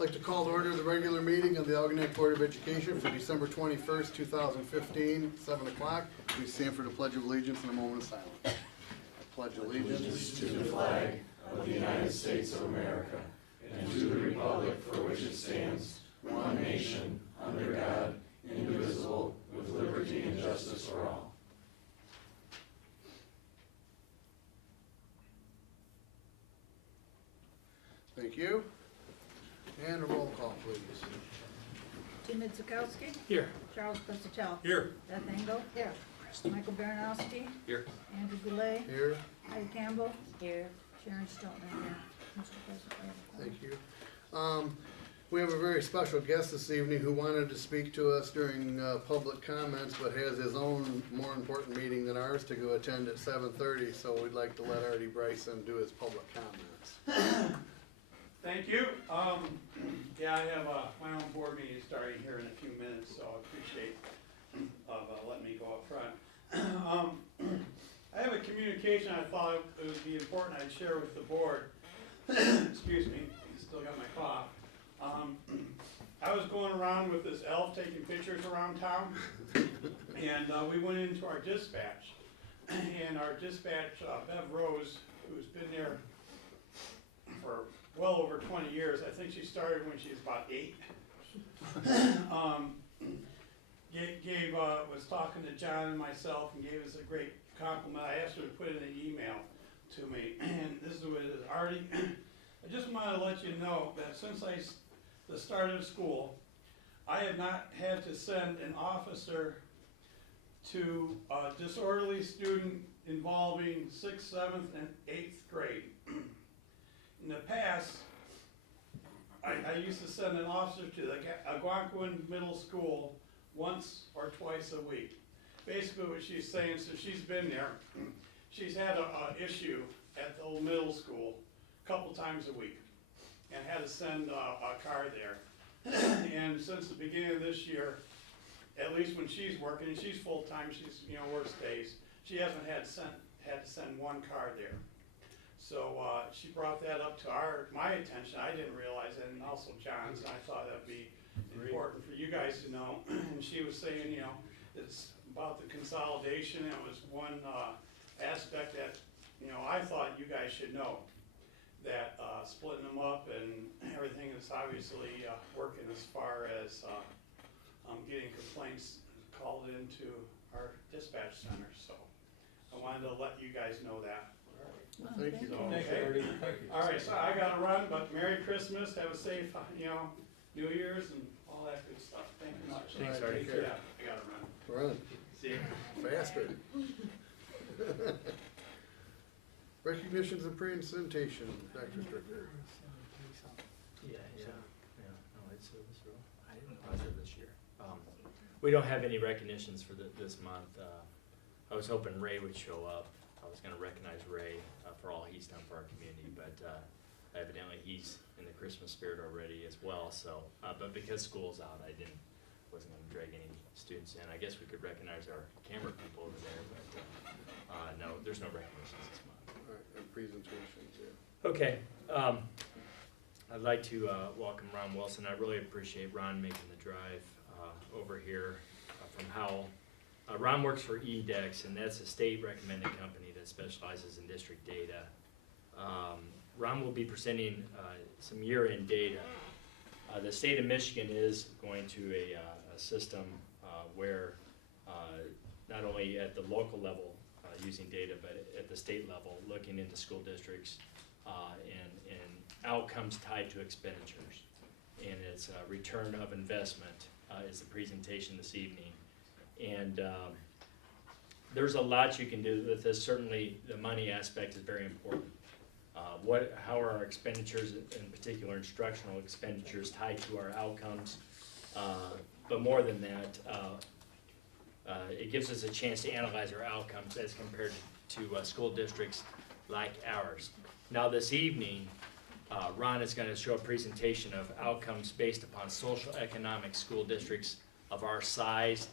I'd like to call to order the regular meeting of the Algonac Board of Education for December 21st, 2015, 7 o'clock. Please stand for the Pledge of Allegiance in a moment of silence. I pledge allegiance To the flag of the United States of America and to the republic for which it stands, one nation, under God, indivisible, with liberty and justice for all. Thank you. And a roll call, please. Tim Itzakowski. Here. Charles Pesachel. Here. Beth Engel. Here. Michael Baranowski. Here. Andrew Goulet. Here. Heidi Campbell. Here. Sharon Steltner here. Mr. President, we have a quorum. Thank you. We have a very special guest this evening who wanted to speak to us during public comments, but has his own more important meeting than ours to go attend at 7:30, so we'd like to let Artie Bryson do his public comments. Thank you. Yeah, I have my own board meeting starting here in a few minutes, so I appreciate letting me go up front. I have a communication I thought it would be important I'd share with the board. Excuse me, still got my cough. I was going around with this elf taking pictures around town, and we went into our dispatch. And our dispatch, Bev Rose, who's been there for well over 20 years, I think she started when she was about 8. Was talking to John and myself and gave us a great compliment. I asked her to put it in an email to me, and this is what it is. Artie, I just want to let you know that since the start of school, I have not had to send an officer to a disorderly student involving 6th, 7th, and 8th grade. In the past, I used to send an officer to the Algonquin Middle School once or twice a week. Basically what she's saying, so she's been there, she's had a issue at the old middle school a couple times a week and had to send a car there. And since the beginning of this year, at least when she's working, and she's full-time, she's works days, she hasn't had to send one car there. So she brought that up to my attention. I didn't realize it, and also John's. And I thought that'd be important for you guys to know. And she was saying, it's about the consolidation. It was one aspect that I thought you guys should know, that splitting them up and everything is obviously working as far as getting complaints called into our dispatch center. So I wanted to let you guys know that. Well, thank you. So, Thank you, okay. Artie. Thank you. All right, so I gotta run, but Merry Christmas, have a safe, New Year's and all that good stuff. Thank you much. Thanks, Artie. Yeah, I gotta run. Run. See you. Faster. Recognitions and presentation, Dr. Stricker. Yeah, no, it's real. I didn't realize it this year. We don't have any recognitions for this month. I was hoping Ray would show up. I was gonna recognize Ray for all he's done for our community, but evidently he's in the Christmas spirit already as well, so, but because school's out, wasn't gonna drag any students in. I guess we could recognize our camera people over there, but, no, there's no recognitions this month. All right, and presentations, yeah. Okay, I'd like to welcome Ron Wilson. I really appreciate Ron making the drive over here from Howell. Ron works for EDEX, and that's a state recommended company that specializes in district data. Ron will be presenting some year-end data. The state of Michigan is going to a system where not only at the local level using data, but at the state level, looking into school districts and outcomes tied to expenditures. And it's a return of investment is the presentation this evening. And there's a lot you can do with this. Certainly the money aspect is very important. How are our expenditures, in particular instructional expenditures, tied to our outcomes? But more than that, it gives us a chance to analyze our outcomes as compared to school districts like ours. Now this evening, Ron is going to show a presentation of outcomes based upon social economic school districts of our size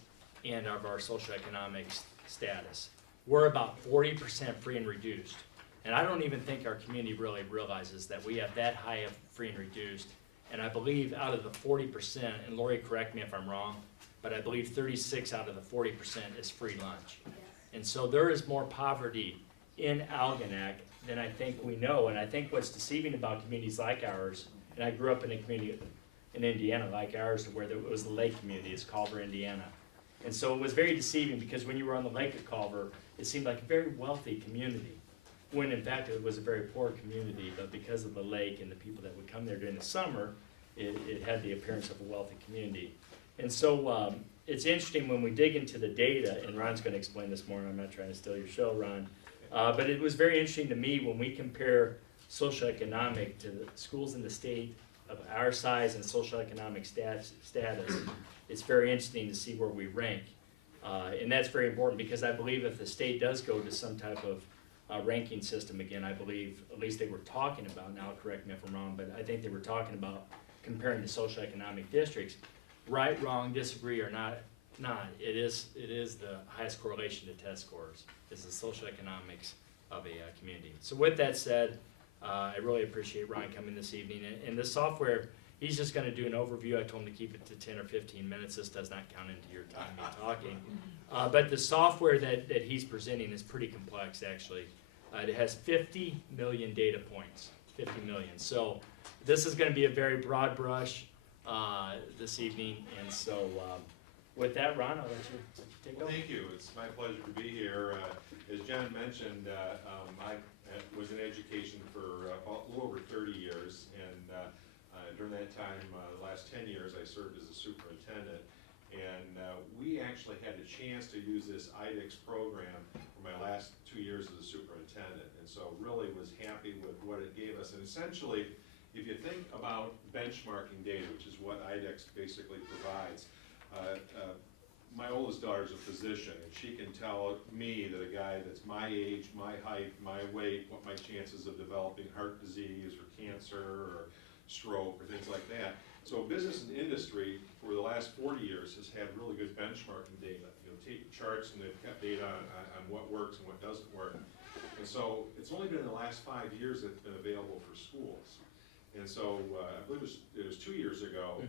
and of our socioeconomic status. We're about 40% free and reduced. And I don't even think our community really realizes that we have that high of free and reduced And I believe out of the 40%, and Lori, correct me if I'm wrong, but I believe 36 out of the 40% is free lunch. And so there is more poverty in Algonac than I think we know. And I think what's deceiving about communities like ours, and I grew up in a community in Indiana like ours, where it was the lake community, it's Culver, Indiana. And so it was very deceiving because when you were on the lake at Culver, it seemed like a very wealthy community, when in fact it was a very poor community, but because of the lake and the people that would come there during the summer, it had the appearance of a wealthy community. And so it's interesting when we dig into the data, and Ron's gonna explain this more, and I'm not trying to steal your show, Ron, but it was very interesting to me when we compare socioeconomic to the schools in the state of our size and socioeconomic status. It's very interesting to see where we rank. And that's very important because I believe if the state does go to some type of ranking system again, I believe, at least they were talking about, now correct me if I'm wrong, but I think they were talking about comparing to socioeconomic districts. Right, wrong, disagree or not, it is the highest correlation to test scores, is the socioeconomics of a community. So with that said, I really appreciate Ron coming this evening. And the software, he's just gonna do an overview. I told him to keep it to 10 or 15 minutes. This does not count into your time me talking. But the software that he's presenting is pretty complex, actually. It has 50 million data points, 50 million. So this is gonna be a very broad brush this evening. And so with that, Ron, I'll let you take over. Thank you. It's my pleasure to be here. As John mentioned, I was in education for a little over 30 years, and during that time, the last 10 years, I served as a superintendent. And we actually had a chance to use this IDEX program for my last 2 years as a superintendent, and so really was happy with what it gave us. And essentially, if you think about benchmarking data, which is what IDEX basically provides, my oldest daughter's a physician, and she can tell me that a guy that's my age, my height, my weight, what my chances of developing heart disease or cancer or stroke or things like that. So business and industry for the last 40 years has had really good benchmarking data. You know, take charts and they've got data on what works and what doesn't work. And so it's only been in the last 5 years that it's been available for schools. And so I believe it was 2 years ago,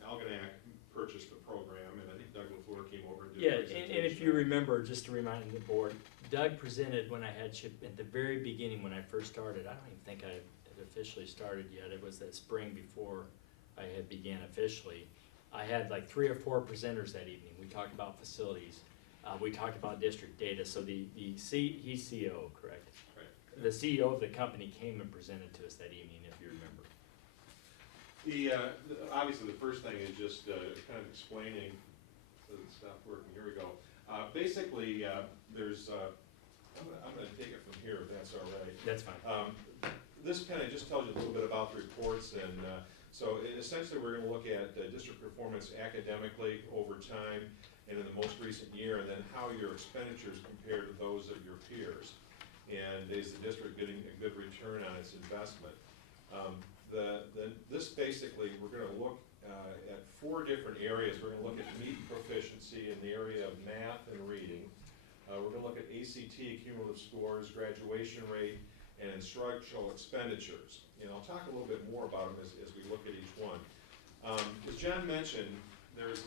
Algonac purchased the program, and I think Doug LaFleur came over and did a presentation. And if you remember, just to remind the board, Doug presented when I had Chip at the very beginning when I first started. I don't even think I had officially started yet. It was that spring before I had began officially. I had like 3 or 4 presenters that evening. We talked about facilities. We talked about district data. So he's CEO, correct? Right. The CEO of the company came and presented to us that evening, if you remember. Obviously, the first thing is just kind of explaining. Doesn't stop working. Here we go. Basically, there's. I'm going to take it from here if that's all right. That's fine. This kind of just tells you a little bit about the reports, and so essentially we're going to look at district performance academically over time and in the most recent year, and then how your expenditures compare to those of your peers, and is the district getting a good return on its investment. This basically, we're going to look at 4 different areas. We're going to look at meet proficiency in the area of math and reading. We're going to look at ACT cumulative scores, graduation rate, and instructional expenditures. And I'll talk a little bit more about them as we look at each one. As John mentioned, there's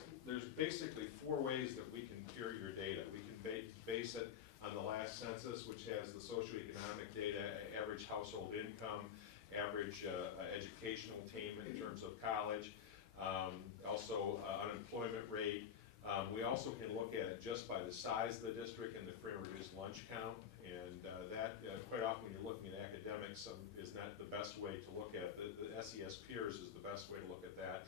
basically 4 ways that we can tier your data. We can base it on the last census, which has the socioeconomic data, average household income, average educational attainment in terms of college, also unemployment rate. We also can look at it just by the size of the district and the free and reduced lunch count, and that quite often when you're looking at academics is not the best way to look at it. The SES peers is the best way to look at that.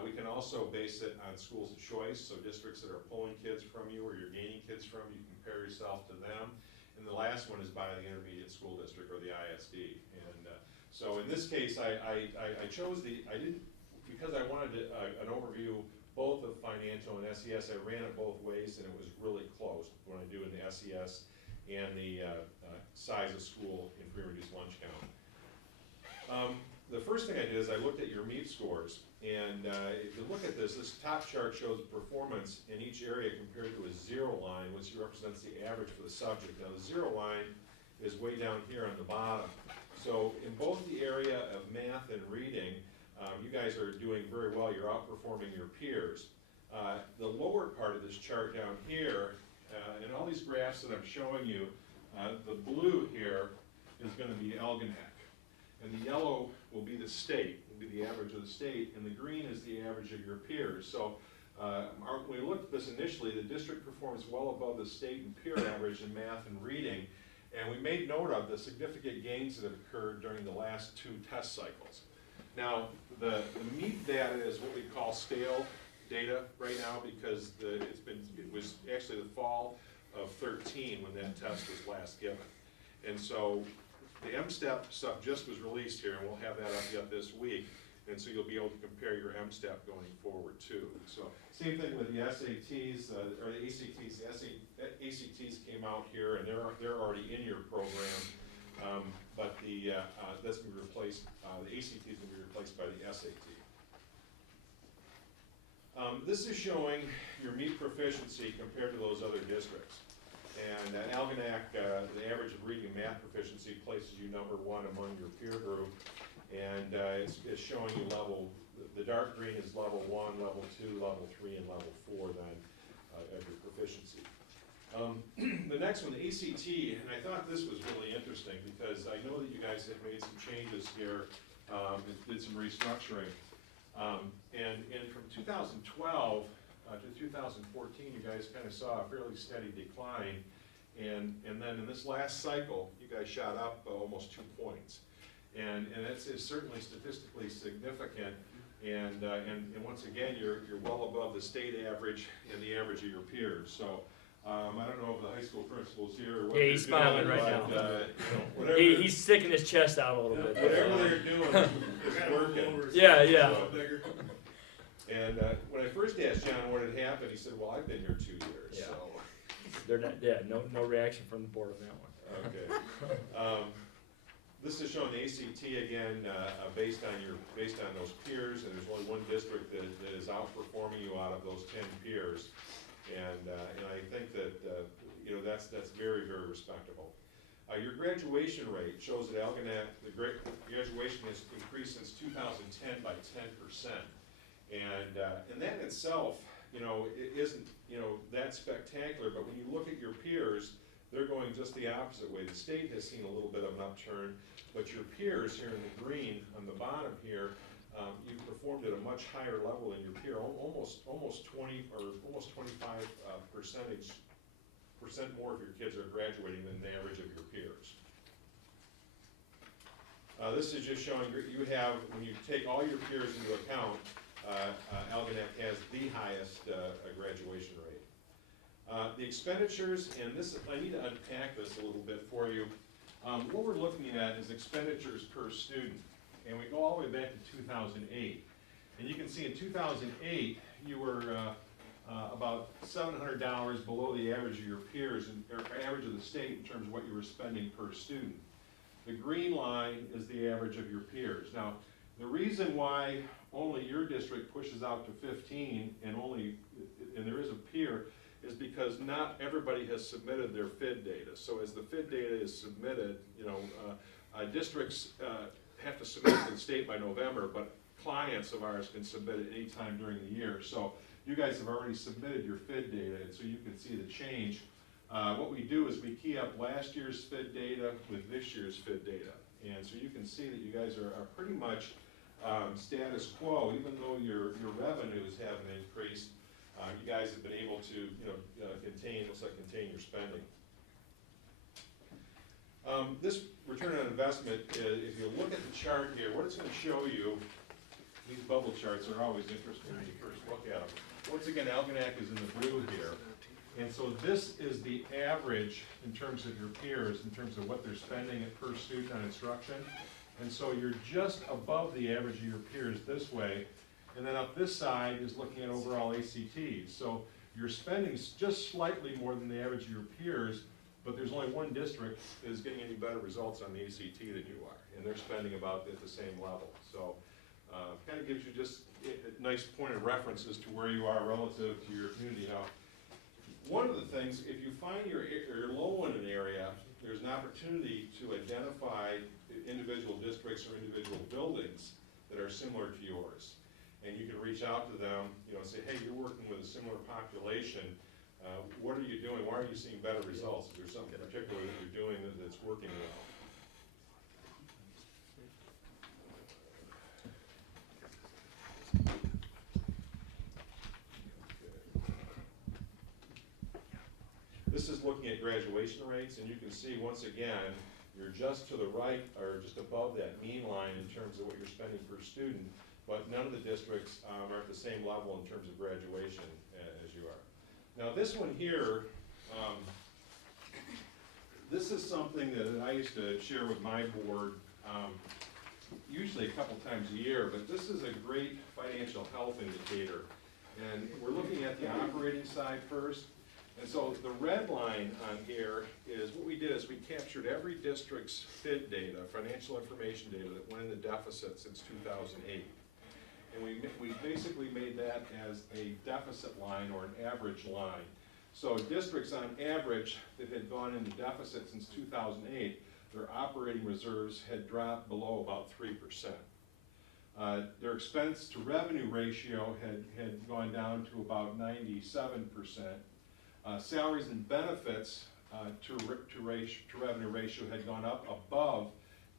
We can also base it on schools of choice, so districts that are pulling kids from you or you're gaining kids from, you compare yourself to them. And the last one is by the intermediate school district or the ISD. And so in this case, I chose because I wanted an overview both of financial and SES. I ran it both ways, and it was really close when I do in the SES and the size of school in free reduced lunch count. The first thing I did is I looked at your MEET scores, and if you look at this top chart shows performance in each area compared to a 0 line, which represents the average for the subject. Now the 0 line is way down here on the bottom. So in both the area of math and reading, are doing very well, you're outperforming your peers. The lower part of this chart down here, and all these graphs that I'm showing you, the blue here is gonna be Algonac. And the yellow will be the state, will be the average of the state, and the green is the average of your peers. So when we looked at this initially, the district performs well above the state and peer average in math and reading, and we made note of the significant gains that have occurred during the last 2 test cycles. Now, the MEAT data is what we call stale data right now because it was actually the fall of 13 when that test was last given. And so the M-STEP stuff just was released here, and we'll have that up yet this week. And so you'll be able to compare your M-STEP going forward too. So same thing with the SATs, or the ACTs. The ACTs came out here, and they're already in your program. But that's going to be replaced, the ACT is going to be replaced by the SAT. This is showing your MEAT proficiency compared to those other districts. And Algonac, the average of reading and math proficiency places you #1 among your peer group. And it's showing you the dark green is level 1, level 2, level 3, and level 4 then of your proficiency. The next one, the ACT, and I thought this was really interesting because I know that you guys have made some changes here, did some restructuring. And from 2012 to 2014, you guys kind of saw a fairly steady decline. And then in this last cycle, you guys shot up almost 2 points. And it's certainly statistically significant. And once again, you're well above the state average and the average of your peers. So I don't know if the high school principal's here or what. Yeah, he's smiling right now. You know, whatever, He's sticking his chest out a little bit. whatever they're doing is working. Yeah, yeah. So, and when I first asked John what had happened, he said, "Well, I've been here 2 years." Yeah. So. They're not, no reaction from the board on that one. Okay. This is showing the ACT again, based on those peers, and there's only one district that is outperforming you out of those 10 peers, and I think that that's very, very respectable. Your graduation rate shows that Algonac, the graduation has increased since 2010 by 10%, and that in itself, it isn't that spectacular. But when you look at your peers, they're going just the opposite way. The state has seen a little bit of an upturn, but your peers here in the green on the bottom here, you've performed at a much higher level than your peer, almost 20 or almost 25% more of your kids are graduating than the average of your peers. This is just showing you have, when you take all your peers into account, Algonac has the highest graduation rate. The expenditures, and this, I need to unpack this a little bit for you. What we're looking at is expenditures per student, and we go all the way back to 2008. And you can see in 2008, you were about $700 below the average of your peers, or average of the state in terms of what you were spending per student. The green line is the average of your peers. Now, the reason why only your district pushes out to 15 and there is a peer is because not everybody has submitted their FID data. So as the FID data is submitted, districts have to submit to the state by November, but clients of ours can submit it any time during the year. So you guys have already submitted your FID data, and so you can see the change. What we do is we key up last year's FID data with this year's FID data. And so you can see that you guys are pretty much status quo, even though your revenues haven't increased. You guys have been able to, contain your spending. This return on investment, if you look at the chart here, what it's going to show you, these bubble charts are always interesting when you first look at them. Once again, Algonac is in the blue here. And so this is the average in terms of your peers, in terms of what they're spending per student on instruction. And so you're just above the average of your peers this way. And then up this side is looking at overall ACTs. So your spending is just slightly more than the average of your peers, but there's only one district that is getting any better results on the ACT than you are. And they're spending about at the same level. So kind of gives you just a nice point of reference as to where you are relative to your community. Now, one of the things, if you find you're low in an area, there's an opportunity to identify individual districts or individual buildings that are similar to yours. and you can reach out to them, you know, and say, hey, you're working with a similar population. What are you doing? Why are you seeing better results? Is there something particular that you're doing that's working well? This is looking at graduation rates, and you can see, once again, you're just to the right, or just above that mean line in terms of what you're spending per student, but none of the districts are at the same level in terms of graduation as you are. Now this one here, this is something that I used to share with my board, usually a couple times a year, but this is a great financial health indicator. And we're looking at the operating side first. And so the red line on here is, what we did is we captured every district's FID data, financial information data, that went into deficit since 2008. And we basically made that as a deficit line or an average line. So districts on average that had gone into deficit since 2008, their operating reserves had dropped below about 3%. Their expense to revenue ratio had gone down to about 97%. Salaries and benefits to revenue ratio had gone up above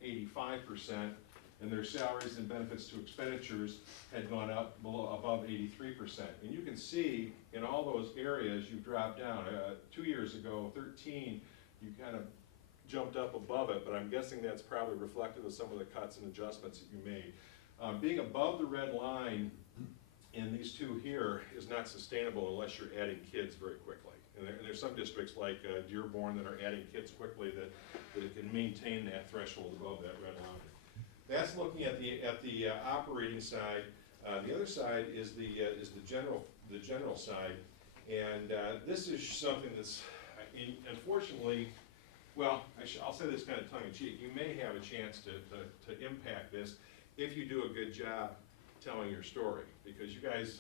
85%, and their salaries and benefits to expenditures had gone up above 83%. And you can see in all those areas you've dropped down. 2 years ago, 13, you kind of jumped up above it, but I'm guessing that's probably reflective of some of the cuts and adjustments that you made. Being above the red line in these two here is not sustainable unless you're adding kids very quickly. And there's some districts like Dearborn that are adding kids quickly that can maintain that threshold above that red line. That's looking at the operating side. The other side is the general side, and this is something that's unfortunately, well, I'll say this kind of tongue in cheek. You may have a chance to impact this if you do a good job telling your story, because you guys,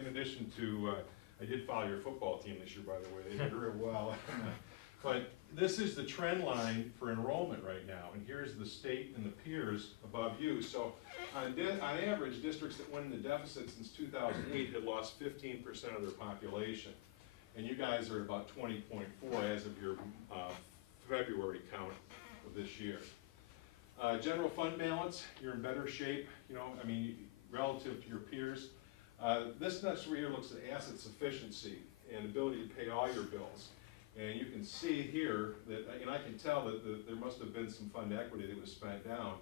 in addition to, I did follow your football team this year, by the way, they did real well. But this is the trend line for enrollment right now, and here's the state and the peers above you. So on average, districts that went into deficit since 2008 had lost 15% of their population, and you guys are about 20.4 as of your February count of this year. General fund balance, you're in better shape, you know, I mean, relative to your peers. This next right here looks at asset sufficiency and ability to pay all your bills. And you can see here that, and I can tell that there must have been some fund equity that was spent down,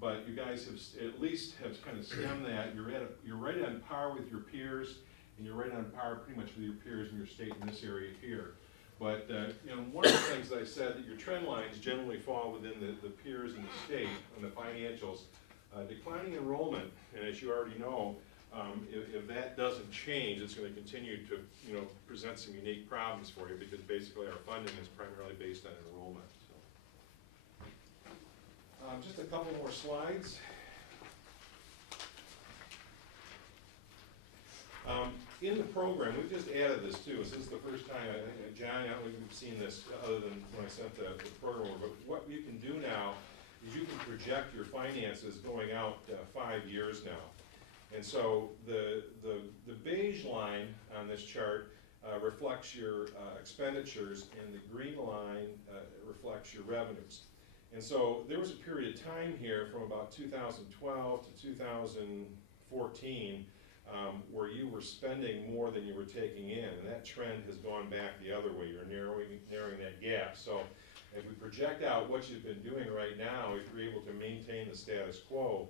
but you guys have at least have kind of stemmed that. You're right on par with your peers, and you're right on par pretty much with your peers in your state in this area here. But you know, one of the things that I said, that your trend lines generally fall within the peers in the state on the financials. Declining enrollment, and as you already know, if that doesn't change, it's going to continue to, you know, present some unique problems for you, because basically our funding is primarily based on enrollment. So. Just a couple more slides. In the program, we've just added this too. This is the first time, John, I don't know if you've seen this other than when I sent the program over, but what you can do now is you can project your finances going out 5 years now. And so the beige line on this chart reflects your expenditures, and the green line reflects your revenues. And so there was a period of time here from about 2012 to 2014 where you were spending more than you were taking in, and that trend has gone back the other way. You're narrowing that gap. So if we project out what you've been doing right now, if you're able to maintain the status quo,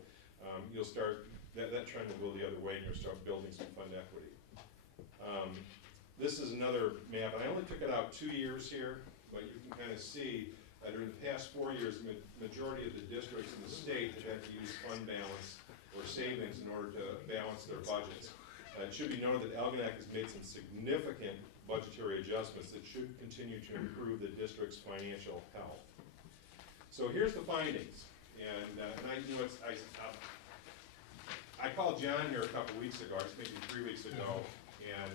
you'll start, that trend will go the other way, and you'll start building some fund equity. This is another map, and I only took it out 2 years here, but you can kind of see during the past 4 years, the majority of the districts in the state have had to use fund balance or savings in order to balance their budgets. It should be noted that Algonac has made some significant budgetary adjustments that should continue to improve the district's financial health. So here's the findings, and I called John here a couple weeks ago, maybe 3 weeks ago, and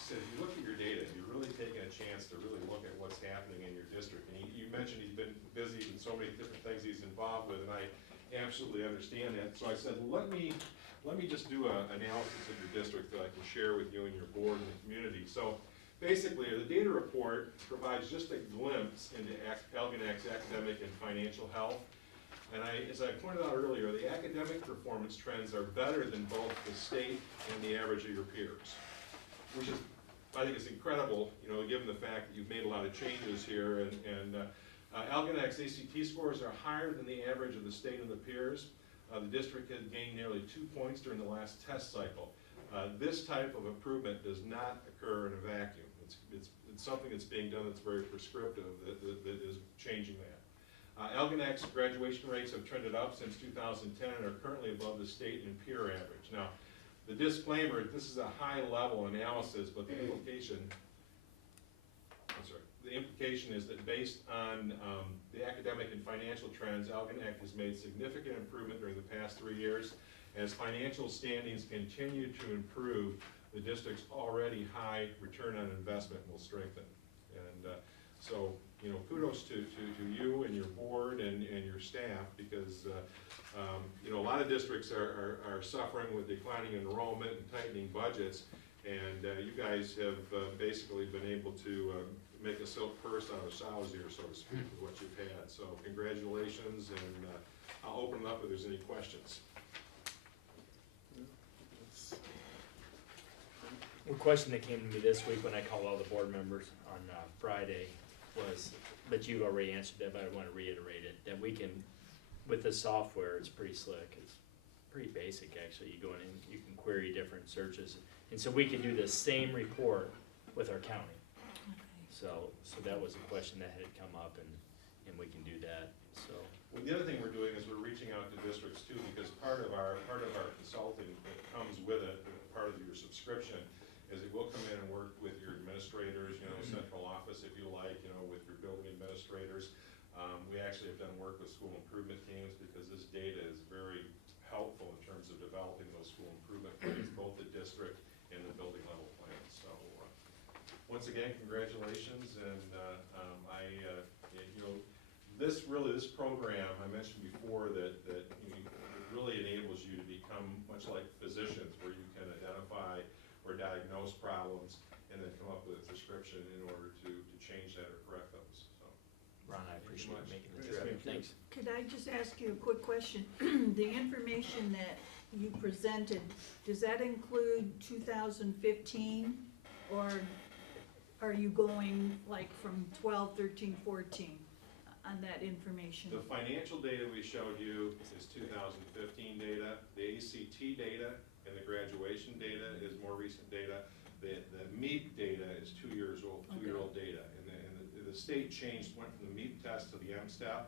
said, if you look at your data, you're really taking a chance to really look at what's happening in your district. And you mentioned he's been busy with so many different things he's involved with, and absolutely understand that. So I said, let me just do an analysis of your district that I can share with you and your board and the community. So basically, the data report provides just a glimpse into Algonac's academic and financial health. And as I pointed out earlier, the academic performance trends are better than both the state and the average of your peers, which is, I think is incredible, given the fact that you've made a lot of changes here. And Algonac's ACT scores are higher than the average of the state and the peers. The district has gained nearly 2 points during the last test cycle. This type of improvement does not occur in a vacuum. It's something that's being done that's very prescriptive that is changing that. Algonac's graduation rates have trended up since 2010 and are currently above the state and peer average. Now, the disclaimer, this is a high-level analysis, but the implication is that based on the academic and financial trends, Algonac has made significant improvement during the past 3 years. As financial standings continue to improve, the district's already high return on investment will strengthen. And so, kudos to you and your board and your staff, because a lot of districts are suffering with declining enrollment and tightening budgets, and you guys have basically been able to make a silk purse out of sow's ear, so to speak, with what you've had. So congratulations, and I'll open it up if there's any questions. One question that came to me this week when I called all the board members on Friday was, but you already answered that, but I want to reiterate it, that we can, with the software, it's pretty slick. It's pretty basic, actually. You go in and you can query different searches. And so we can do the same report with our county. So that was a question that had come up, and we can do that, so. Well, the other thing we're doing is we're reaching out to districts too, because part of our consulting that comes with it, part of your subscription, is it will come in and work with your administrators, central office if you like, with your building administrators. We actually have done work with school improvement teams, because this data is very helpful in terms of developing those school improvement plans, both the district and the building level plans. So once again, congratulations, and this program, I mentioned before that it really enables you to become much like physicians, where you can identify or diagnose problems and then come up with a prescription in order to change that or correct those. So, Ron, I appreciate you making the Yes, trip. thank you. Thanks. Could I just ask you a quick question? The information that you presented, does that include 2015? Or are you going like from 12, 13, 14 on that information? The financial data we showed you is 2015 data. The ACT data and the graduation data is more recent data. The MEP data is 2 years old, two-year-old data. And the state went from the MEP test to the M-STEP,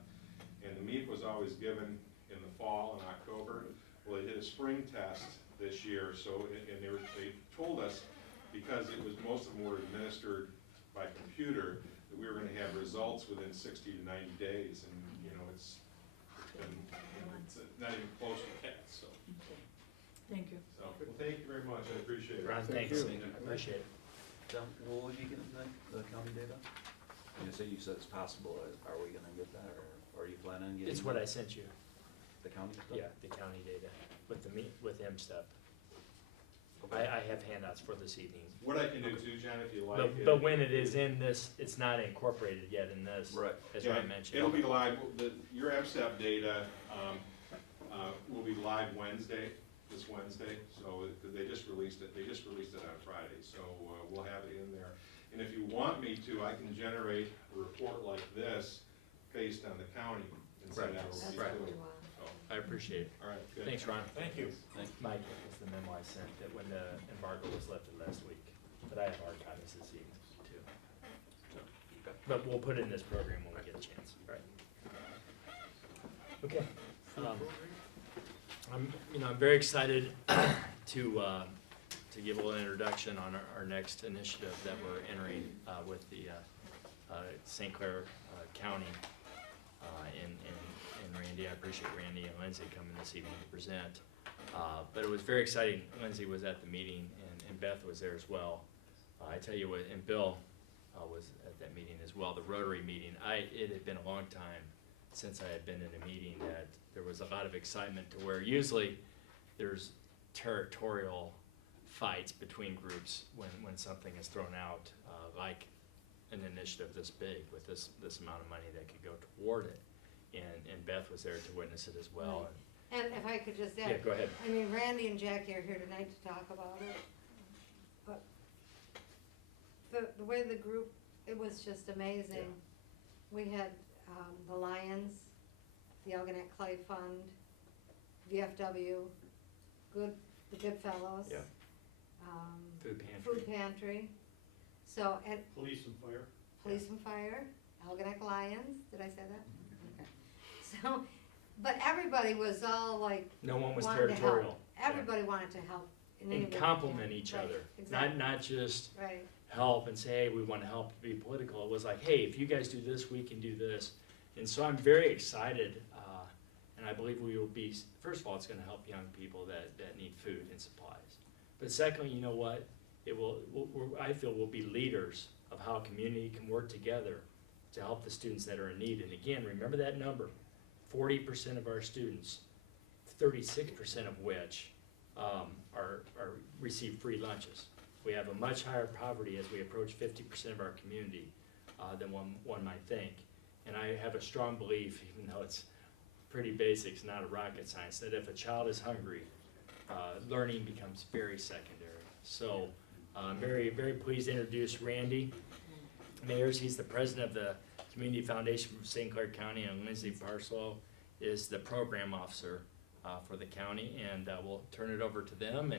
and the MEP was always given in the fall in October. Well, they did a spring test this year, and they told us, because most of them were administered by computer, that we were going to have results within 60 to 90 days, and it's not even close to that. So, Thank you. well, thank you very much. I appreciate it. Ron, Thank thanks. you. I appreciate it. John, will we be getting the county data? You said it's possible. Are we gonna get that, or are you planning on getting? It's what I sent you. The county stuff? Yeah, the county data with with M-STEP. Okay. I have handouts for this evening. What I can do too, John, if you like. But when it is in this, it's not incorporated yet in this. Right. As Yeah, Ron mentioned. It'll be live, your M-STEP data will be live this Wednesday, so, because they just released it on Friday, so we'll have it in there. And if you want me to, I can generate a report like this based on the county and send that over to you. Right. too. So, I appreciate it. all right, good. Thanks, Ron. Thank you. Mike, that's the memo I sent, that when the embargo was lifted last week, but I have hard copies this evening too. So, but we'll put it in this program when we get a chance, right? Okay. I'm very excited to give a little introduction on our next initiative that we're entering with the St. Clair County and Randy. I appreciate Randy and Lindsay coming this evening to present. But it was very exciting. Lindsay was at the meeting, and Beth was there as well. I tell you what, and Bill was at that meeting as well, the Rotary meeting. It had been a long time since I had been in a meeting, that there was a lot of excitement to where usually there's territorial fights between groups when something is thrown out, like an initiative this big with this amount of money that could go toward it. And Beth was there to witness it as well. And if I could just Yeah, add, go ahead. I mean, Randy and Jackie are here tonight to talk about it. But the way the group, it was just amazing. We had, the Lions, the Algonac Clay Fund, VFW, the Goodfellows. Yeah. Food pantry. Food pantry. So, and Police and fire. Police and Fire, Algonac Lions, did I say that? Okay. So, but everybody was all like, No one was wanted to help. territorial. Everybody wanted to help in any way And they compliment can. each Right, other, Exactly, not just right, help and say, hey, we want to help be political. It was like, hey, if you guys do this, we can do this. And so I'm very excited, and I believe we will be, first of all, it's going to help young people that need food and supplies. But secondly, you know what? I feel we'll be leaders of how a community can work together to help the students that are in need. And again, remember that number, 40% of our students, 36% of which receive free lunches. We have a much higher poverty as we approach 50% of our community than one might think. And I have a strong belief, even though it's pretty basic, it's not a rocket science, that if a child is hungry, learning becomes very secondary. So I'm very, very pleased to introduce Randy Mayers. He's the president of the Community Foundation from St. Clair County, and Lindsay Parslow is the program officer for the county. And we'll turn it over to them,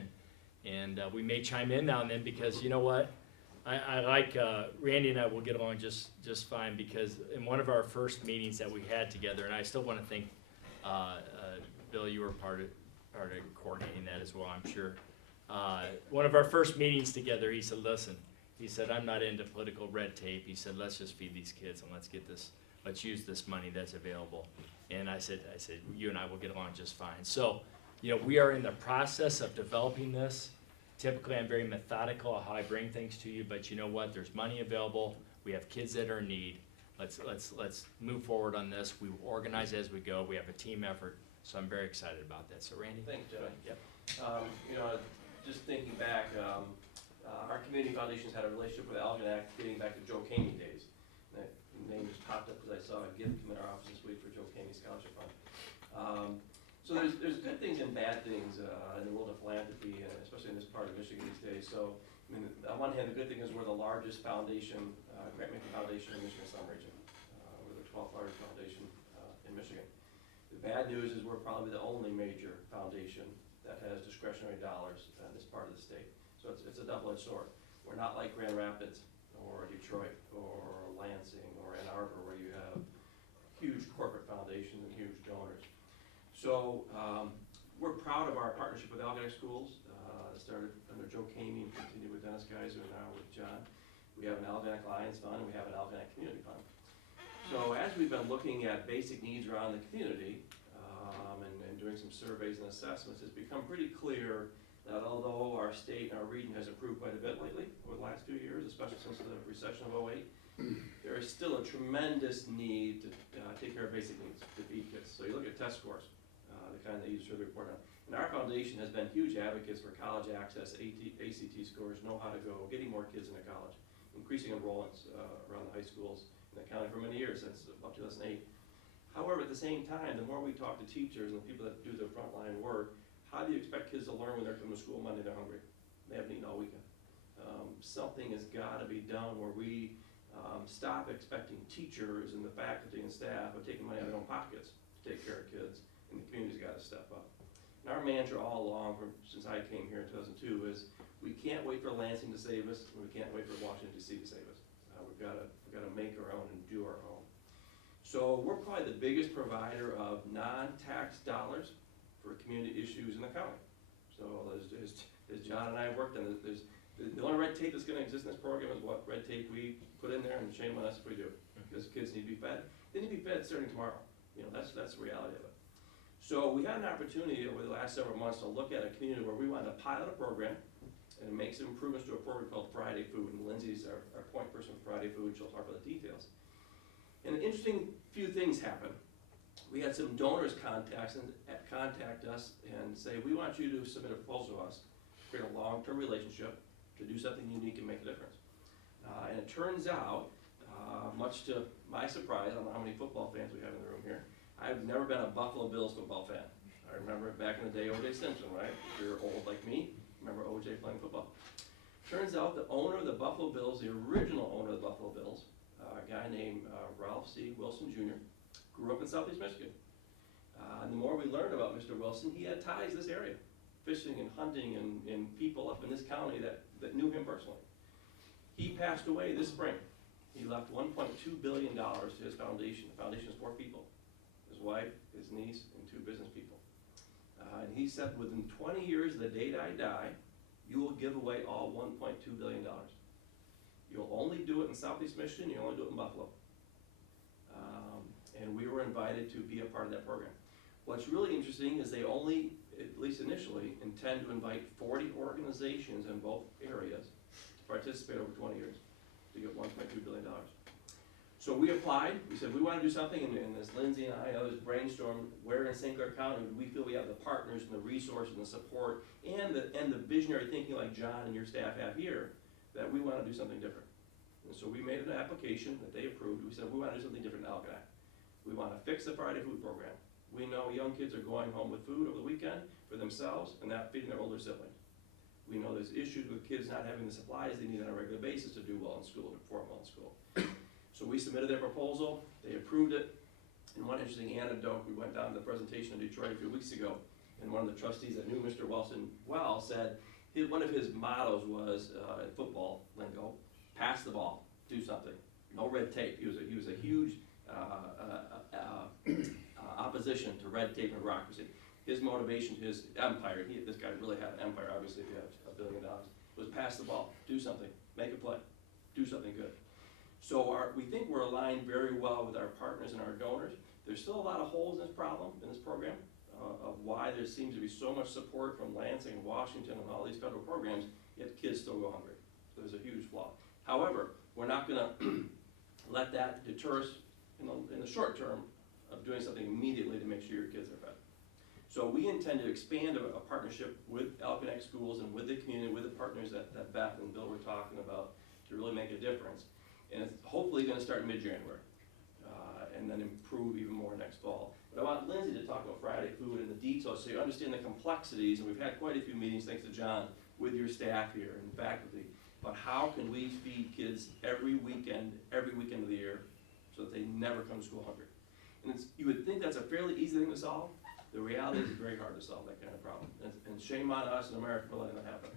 and we may chime in now and then, because you know what? I like, Randy and I will get along just fine, because in one of our first meetings that we had together, and I still want to thank, Bill, you were part of coordinating that as well, I'm sure. One of our first meetings together, he said, listen, he said, I'm not into political red tape. He said, let's just feed these kids and let's use this money that's available. And I said, you and I will get along just fine. So, you know, we are in the process of developing this. Typically, I'm very methodical of how I bring things to you, but you know what? There's money available. We have kids that are in need. Let's move forward on this. We will organize as we go. We have a team effort, so I'm very excited about that. So, Randy? Thanks, Joey. Yep. You know, just thinking back, our community foundations had a relationship with Algonac dating back to Joe Caney days. That name just popped up because I saw a gift come in our office this week for Joe Caney Scholarship Fund. So there's good things and bad things in the world of philanthropy, especially in this part of Michigan these days. So, I mean, on one hand, the good thing is we're the largest foundation, grant-making foundation in Michigan Sun Region. We're the 12th largest foundation in Michigan. The bad news is we're probably the only major foundation that has discretionary dollars in this part of the state. So it's a double-edged sword. We're not like Grand Rapids or Detroit or Lansing or Ann Arbor, where you have huge corporate foundations and huge donors. So we're proud of our partnership with Algonac Schools. It started under Joe Caney and continued with Dennis Geiser and now with John. We have an Algonac Lions Fund and we have an Algonac Community Fund. So as we've been looking at basic needs around the community and doing some surveys and assessments, it's become pretty clear that although our state and our region has improved quite a bit lately over the last few years, especially since the recession of '08, there is still a tremendous need to take care of basic needs, to feed kids. So you look at test scores, the kind that you should report on. And our foundation has been huge advocates for college access, ACT scores, know how to go, getting more kids into college, increasing enrollments around the high schools in the county for many years, since about 2008. However, at the same time, the more we talk to teachers and the people that do the frontline work, how do you expect kids to learn when they're coming to school Monday, they're hungry? They haven't eaten all weekend. Something has got to be done where we stop expecting teachers and the faculty and staff of taking money out of their own pockets to take care of kids, and the community's got to step up. And our mantra all along, since I came here in 2002, is we can't wait for Lansing to save us, and we can't wait for Washington D.C. to save us. We've got to make our own and do our own. So we're probably the biggest provider of non-tax dollars for community issues in the county. So as John and I have worked on, there's the only red tape that's going to exist in this program is what red tape we put in there, and shame on us if we do, because kids need to be fed. They need to be fed starting tomorrow. You know, that's the reality of it. So we had an opportunity over the last several months to look at a community where we wanted to pilot a program and make some improvements to a program called Friday Food. And Lindsay's our point person for Friday Food. She'll talk about the details. And an interesting few things happened we had some donors contact us and say, we want you to submit a proposal to us, create a long-term relationship, to do something unique and make a difference. And it turns out, much to my surprise, I don't know how many football fans we have in the room here, I've never been a Buffalo Bills football fan. I remember back in the day, O.J. Simpson, right? If you're old like me, remember O.J. playing football. Turns out the owner of the Buffalo Bills, the original owner of the Buffalo Bills, a guy named Ralph C. Wilson Jr., grew up in Southeast Michigan. And the more we learned about Mr. Wilson, he had ties to this area, fishing and hunting and people up in this county that knew him personally. He passed away this spring. He left $1.2 billion to his foundation. The foundation is 4 people, his wife, his niece, and 2 business people. And he said, within 20 years of the date I die, you will give away all $1.2 billion. You'll only do it in Southeast Michigan, you'll only do it in Buffalo. And we were invited to be a part of that program. What's really interesting is they only, at least initially, intend to invite 40 organizations in both areas to participate over 20 years to get $1.2 billion. So we applied, we said we want to do something, and as Lindsay and I others brainstormed, where in St. Clair County do we feel we have the partners and the resources and the support and the visionary thinking like John and your staff have here, that we want to do something different. And so we made an application that they approved. We said we want to do something different in Algonac. We want to fix the Friday food program. We know young kids are going home with food over the weekend for themselves and not feeding their older siblings. We know there's issues with kids not having the supplies they need on a regular basis to do well in school, to perform well in school. So we submitted their proposal, they approved it, and one interesting anecdote, we went down to the presentation in Detroit a few weeks ago, and one of the trustees that knew Mr. Wilson well said, one of his mottos was, in football lingo, pass the ball, do something, no red tape. He was a huge opposition to red tape and bureaucracy. His motivation, his empire, this guy really had an empire, obviously, if you have $1 billion, was pass the ball, do something, make a play, do something good. So we think we're aligned very well with our partners and our donors. There's still a lot of holes in this program, of why there seems to be so much support from Lansing and Washington and all these federal programs, yet kids still go hungry. So there's a huge flaw. However, we're not gonna let that deter us in the short term of doing something immediately to make sure your kids are fed. So we intend to expand a partnership with Algonac schools and with the community, with the partners that Beth and Bill were talking about to really make a difference. And it's hopefully gonna start mid-January, and then improve even more next fall. But I want Lindsay to talk about Friday food and the details so you understand the complexities, and we've had quite a few meetings, thanks to John, with your staff here and faculty, about how can we feed kids every weekend of the year so that they never come to school hungry. And you would think that's a fairly easy thing to solve. The reality is it's very hard to solve that kind of problem. And shame on us in America for letting that happen.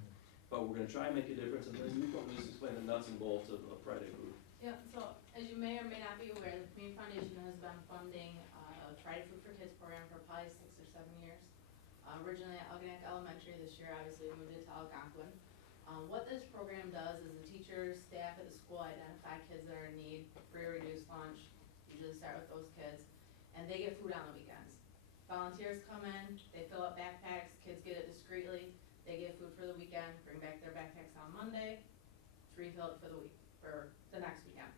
But we're gonna try and make a difference, and then you can just explain the nuts and bolts of Friday food. Yep, so as you may or may not be aware, the Community Foundation has been funding Friday Food for Kids program for probably 6 or 7 years. Originally at Algonac Elementary, this year obviously we moved it to Algonquin. What this program does is the teachers, staff at the school identify kids that are in need, free or reduced lunch, usually start with those kids, and they get food on the weekends. Volunteers come in, they fill up backpacks, kids get it discreetly, they get food for the weekend, bring back their backpacks on Monday, refill it for the week, for the next weekend.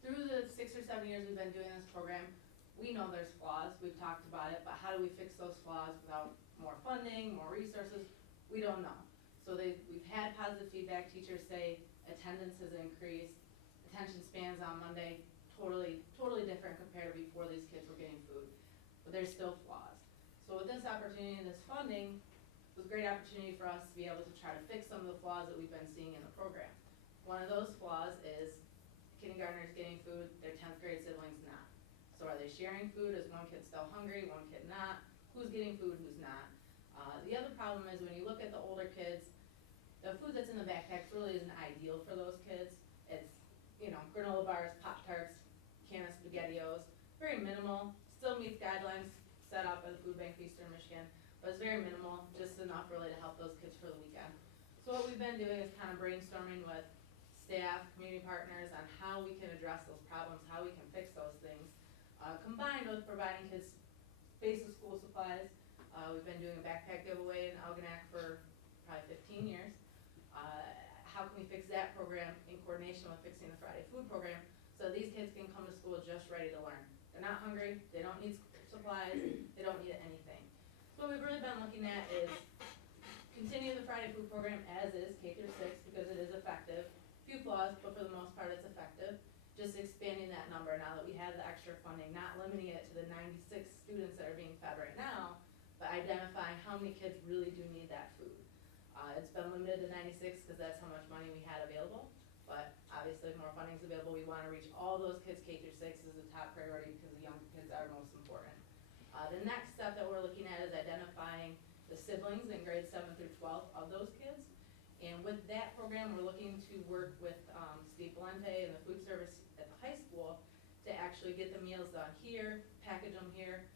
Through the 6 or 7 years we've been doing this program, we know there's flaws, we've talked about it, but how do we fix those flaws without more funding, more resources? We don't know. So we've had positive feedback, teachers say attendance has increased, attention spans on Monday, totally different compared to before these kids were getting food, but there's still flaws. So with this opportunity and this funding, it was a great opportunity for us to be able to try to fix some of the flaws that we've been seeing in the program. One of those flaws is kindergartners getting food, their 10th grade siblings not. So are they sharing food? Is one kid still hungry, one kid not? Who's getting food, who's not? The other problem is when you look at the older kids, the food that's in the backpacks really isn't ideal for those kids. It's, granola bars, Pop-Tarts, can of SpaghettiOs, very minimal, still meets guidelines set out by the Food Bank of Eastern Michigan, but it's very minimal, just enough really to help those kids for the weekend. So what we've been doing is kind of brainstorming with staff, community partners on how we can address those problems, how we can fix those things, combined with providing kids basic school supplies. We've been doing a backpack giveaway in Algonac for probably 15 years. How can we fix that program in coordination with fixing the Friday food program so these kids can come to school just ready to learn? They're They're not hungry, they don't need supplies, they don't need anything. So what we've really been looking at is continue the Friday food program as is, K through 6, because it is effective. Few flaws, but for the most part it's effective. Just expanding that number now that we have the extra funding, not limiting it to the 96 students that are being fed right now, but identifying how many kids really do need that food. It's been limited to 96 because that's how much money we had available, but obviously if more funding is available, we want to reach all those kids K through 6 is the top priority because the young kids are most important. The next step that we're looking at is identifying the siblings in grades 7 through 12 of those kids. And with that program, we're looking to work with Steve Valente and the food service at the high school to actually get the meals done here, package them here,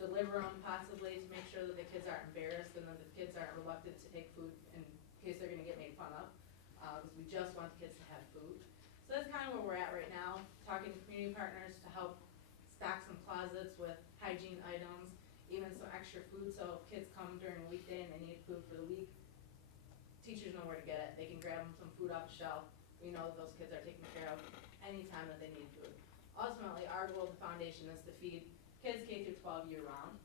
deliver them possibly to make sure that the kids aren't embarrassed and that the kids aren't reluctant to take food in case they're gonna get made fun of. Because we just want the kids to have food. So that's kind of where we're at right now, talking to community partners to help stock some closets with hygiene items, even some extra food, so if kids come during a weekday and they need food for the week, teachers know where to get it. They can grab them some food off the shelf. We know that those kids are taken care of anytime that they need food. Ultimately, our goal at the foundation is to feed kids K through 12 year round.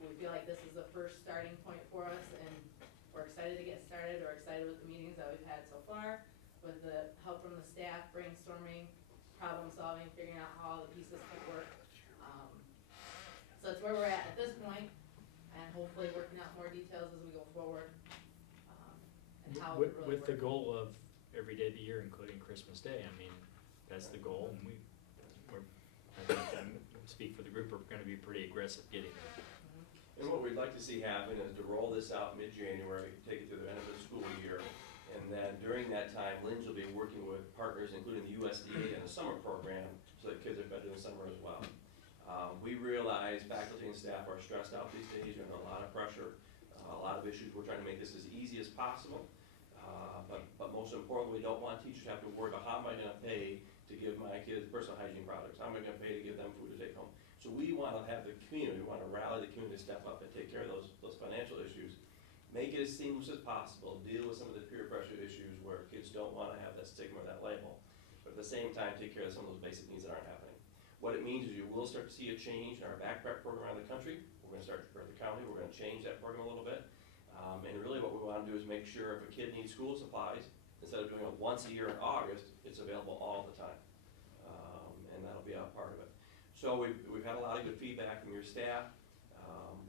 We feel like this is the first starting point for us, and we're excited to get started. We're excited with the meetings that we've had so far, with the help from the staff, brainstorming, problem solving, figuring out how all the pieces could work. So that's where we're at this point, and hopefully working out more details as we go forward. And how it would really With the work. goal of every day of the year, including Christmas Day, I mean, that's the goal, and I think I speak for the group, we're gonna be pretty aggressive getting there. And what we'd like to see happen is to roll this out mid-January, take it to the end of the school year, and then during that time, Lynn's will be working with partners, including the USDA and the summer program, so that kids are fed in the summer as well. We realize faculty and staff are stressed out these days, you're under a lot of pressure, a lot of issues. We're trying to make this as easy as possible. But most importantly, we don't want teachers to have to worry about how am I gonna pay to give my kids personal hygiene products? How am I gonna pay to give them food to take home? So we wanna have the community, we wanna rally the community to step up and take care of those financial issues. Make it as seamless as possible, deal with some of the peer pressure issues where kids don't wanna have that stigma or that label. But at the same time, take care of some of those basic needs that aren't happening. What it means is you will start to see a change in our back prep program around the country. We're gonna start to prep the county, we're gonna change that program a little bit. And really what we wanna do is make sure if a kid needs school supplies, instead of doing it once a year in August, it's available all the time. And that'll be a part of it. So we've had a lot of good feedback from your staff.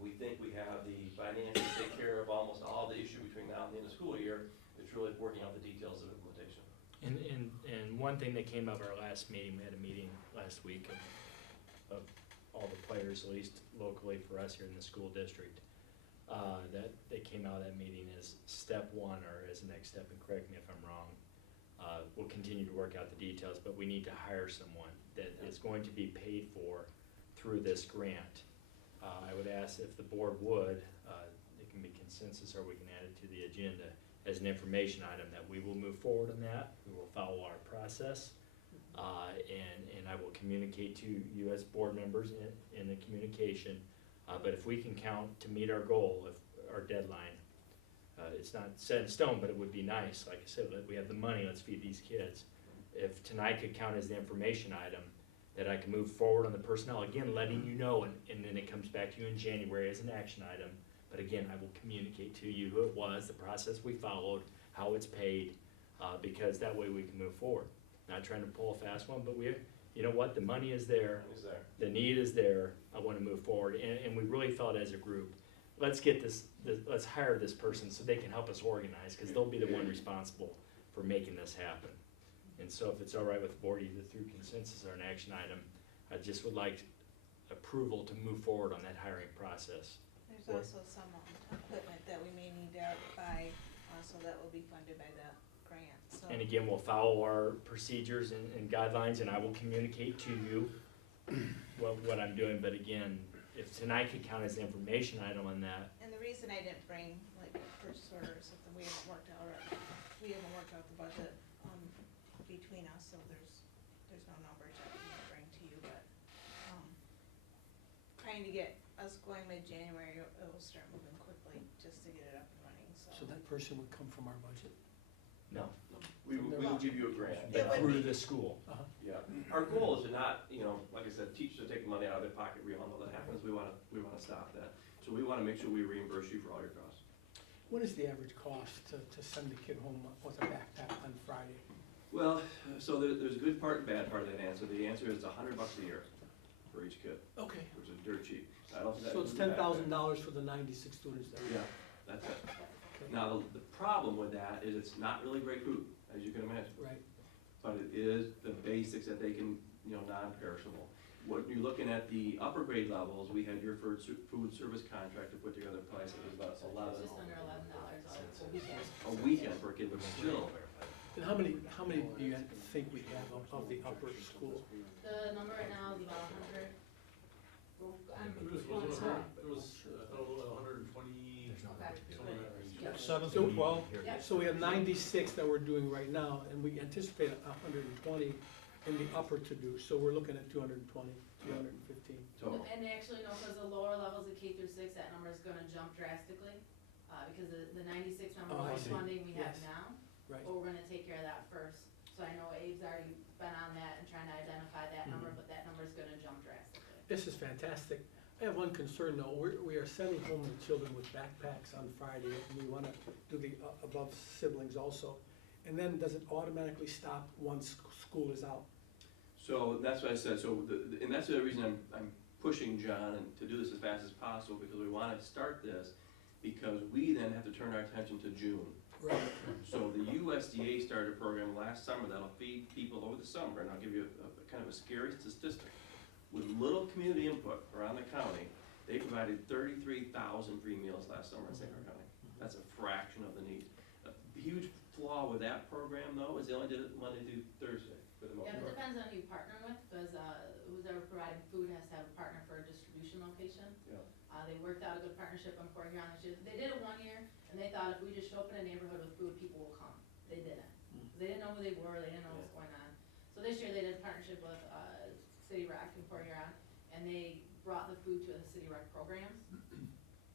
We think we have the finances to take care of almost all the issue between now and the end of the school year. It's really working out the details of implementation. And one thing that came up our last meeting, we had a meeting last week of all the players, at least locally for us here in the school district, that came out of that meeting is step one, or as the next step, and correct me if I'm wrong, we'll continue to work out the details, but we need to hire someone that is going to be paid for through this grant. I would ask if the board would, it can be consensus or we can add it to the agenda as an information item that we will move forward on that. We will follow our process. And I will communicate to you as board members in the communication. But if we can count to meet our goal, if our deadline, it's not set in stone, but it would be nice, like I said, that we have the money, let's feed these kids. If tonight could count as the information item, that I can move forward on the personnel, again, letting you know, and then it comes back to you in January as an action item. But again, I will communicate to you who it was, the process we followed, how it's paid, because that way we can move forward. Not trying to pull a fast one, but you know what, the money is there. Is there? The need is there, I wanna move forward, and we really felt as a group, let's get let's hire this person so they can help us organize, cause they'll be the one responsible for making this happen. And so if it's all right with the board, either through consensus or an action item, I just would like approval to move forward on that hiring process. There's also some equipment that we may need to buy, so that will be funded by the grant, so. And again, we'll follow our procedures and guidelines, and I will communicate to you what I'm doing, but again, if tonight could count as an information item on that. And the reason I didn't bring like purchase order or something, we haven't worked out the budget, between us, so there's no numbers I can bring to you, but, trying to get us going mid-January, it will start moving quickly, just to get it up and running, so. So that person would come from our budget? No, We will give you a grant. It would through be- the school. Yeah, our goal is to not, like I said, teachers are taking money out of their pocket, we all know that happens, we wanna stop that. So we wanna make sure we reimburse you for all your costs. What is the average cost to send a kid home with a backpack on Friday? Well, so there's a good part and bad part of that answer. The answer is $100 a year for each kid, Okay, which is dirt cheap. I don't think that so it's includes the $10,000 for the 96 students there? backpack. Yeah, that's it. Okay. Now, the problem with that is it's not really great food, as you can imagine. Right, But it is the basics that they can, non-perishable. When you're looking at the upper grade levels, we had your food service contractor put together a price that was about Just under $11 a weekend. a weekend per kid, but still, and how many do you think we have of the upper school? The number right now is about 100. I'm It was, going it was, to- it was, 120, Okay. somewhere in that range. Yeah. 7 So- through 12? Yep. So we have 96 that we're doing right now, and we anticipate 120 in the upper to do, so we're looking at 220, 215. total. And actually, no, because the lower levels of K through 6, that number is gonna jump drastically, because the 96 number Oh, I of see. funding we have Yes. now, Right, but we're gonna take care of that first. So I know Abe's already been on that and trying to identify that number, Mhm. but that number's gonna jump drastically. this is fantastic. I have one concern though, we are sending home the children with backpacks on Friday, and we wanna do the above siblings also. And then does it automatically stop once school is out? So that's what I said, and that's the reason I'm pushing John and to do this as fast as possible, because we wanna start this, because we then have to turn our attention to June. Right, So the USDA started a program last summer that'll feed people over the summer, and I'll give you a kind of a scary statistic. With little community input around the county, they provided 33,000 free meals last summer in St. Clair County. That's a fraction of the need. A huge flaw with that program though, is they only did it Monday through Thursday for the most Yeah, but it part. depends on who you partner with, because who's ever providing food has to have a partner for a distribution location. Yeah. They worked out a good partnership on Port Huron this year. They did it one year, and they thought if we just show up in a neighborhood with food, people will come. They didn't. 'Cause they didn't know who they were, they didn't know what was going on. So this year, they did a partnership with City Rec in Port Huron, and they brought the food to the City Rec programs.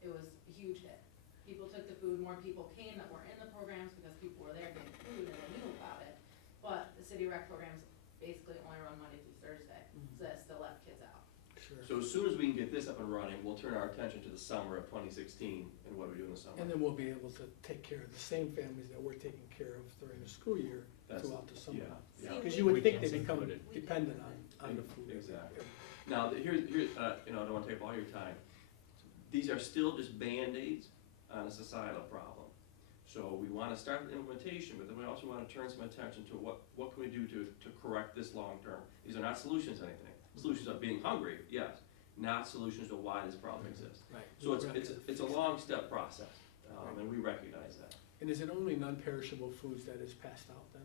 It was a huge hit. People took the food, more people came that were in the programs because people were there getting food and they knew about it. But the City Rec programs basically only run Monday through Thursday, so that still left kids out. sure. So as soon as we can get this up and running, we'll turn our attention to the summer of 2016 and what do we do in the summer. And then we'll be able to take care of the same families that we're taking care of during the school year That's- throughout the summer. Yeah, yeah. Because you would think they Weekends become included. dependent on the food. Exactly. Now, here's, I don't wanna take up all your time. These are still just Band-Aids on a societal problem. So we wanna start the implementation, but then we also wanna turn some attention to what can we do to correct this long-term. These are not solutions to anything. Solutions of being hungry, yes, not solutions to why this problem exists. Right. So it's a long step process, and we recognize that, And is it only non-perishable foods that is passed out then?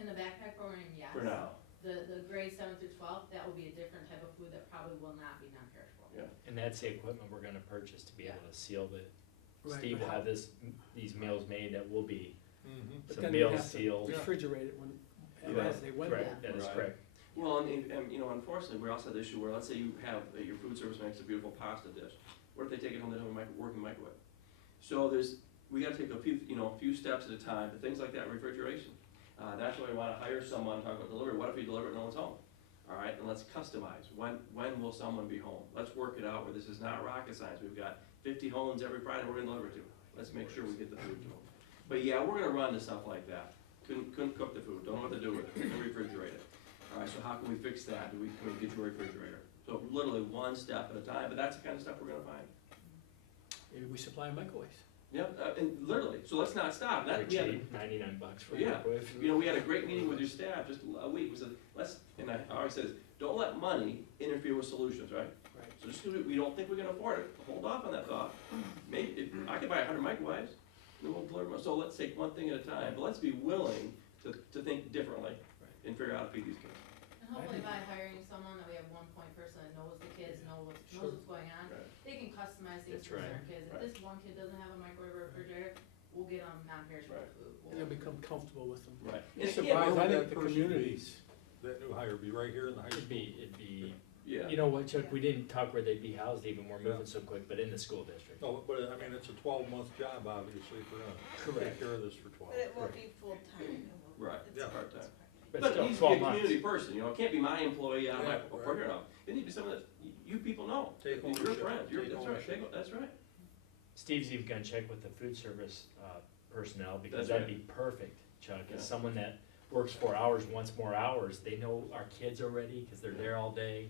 In the backpack program, yes. for now, The grade 7 through 12, that will be a different type of food that probably will not be non-perishable. yeah. And that's the equipment we're gonna purchase to be able to seal the, Right, Steve will but have these meals made that will be But some then we meals have to sealed. refrigerate it Yeah. as they went Correct, there. that is Right. correct. Well, and, unfortunately, we also have the issue where, let's say you have, your food service makes a beautiful pasta dish. What if they take it home, they don't have a working microwave? So we gotta take a few steps at a time, but things like that, refrigeration. That's why we wanna hire someone, talk about delivery, what if you deliver it, no one's home? All right, and let's customize, when will someone be home? Let's work it out where this is not rocket science, we've got 50 homes every Friday we're gonna deliver to. Let's make sure we get the food to them. But yeah, we're gonna run to stuff like that. Couldn't cook the food, don't know what to do with it, couldn't refrigerate it. All right, so how can we fix that? Can we get you a refrigerator? So literally one step at a time, but that's the kind of stuff we're gonna find. Maybe we supply microwaves. Yep, and literally, so let's not stop. Very We had a- cheap, $99 for a Yeah. microwave. we had a great meeting with your staff just a week, we said, and I always said, don't let money interfere with solutions, right? Right. So just because we don't think we can afford it, hold off on that thought. Maybe, I could buy 100 microwaves, and we'll deliver them. So let's take one thing at a time, but let's be willing to think differently and figure out how to feed these kids. And hopefully by hiring someone, that we have one point person that knows the kids, knows what's going on, Right. they can customize things That's for right. certain kids. If Right. this one kid doesn't have a microwave or refrigerator, we'll get them non-perishable Right. food. And they'll become comfortable with them. Right. You're And again, surprised, I Where would think that the person be? communities, That new hire be right here in the high school? It'd be Yeah. You know what, Chuck, we didn't talk where they'd be housed even, we're moving so quick, but in the school district. No, but I mean, it's a 12-month job, obviously, for us. Correct. Take care of this for 12. But it won't be full-time. Right, It's yeah. part-time. But But still, it needs to be 12 a months. community person, you know, it can't be my employee out of my, Yeah, or here now. It needs to be someone that you people know. Take Your ownership, friend, take that's right, ownership. that's right. Steve's even gonna check with the food service, personnel, because That's that'd right. be perfect, Chuck, Yeah. as someone that works 4 hours, wants more hours, they know our kids already, cause they're there all day,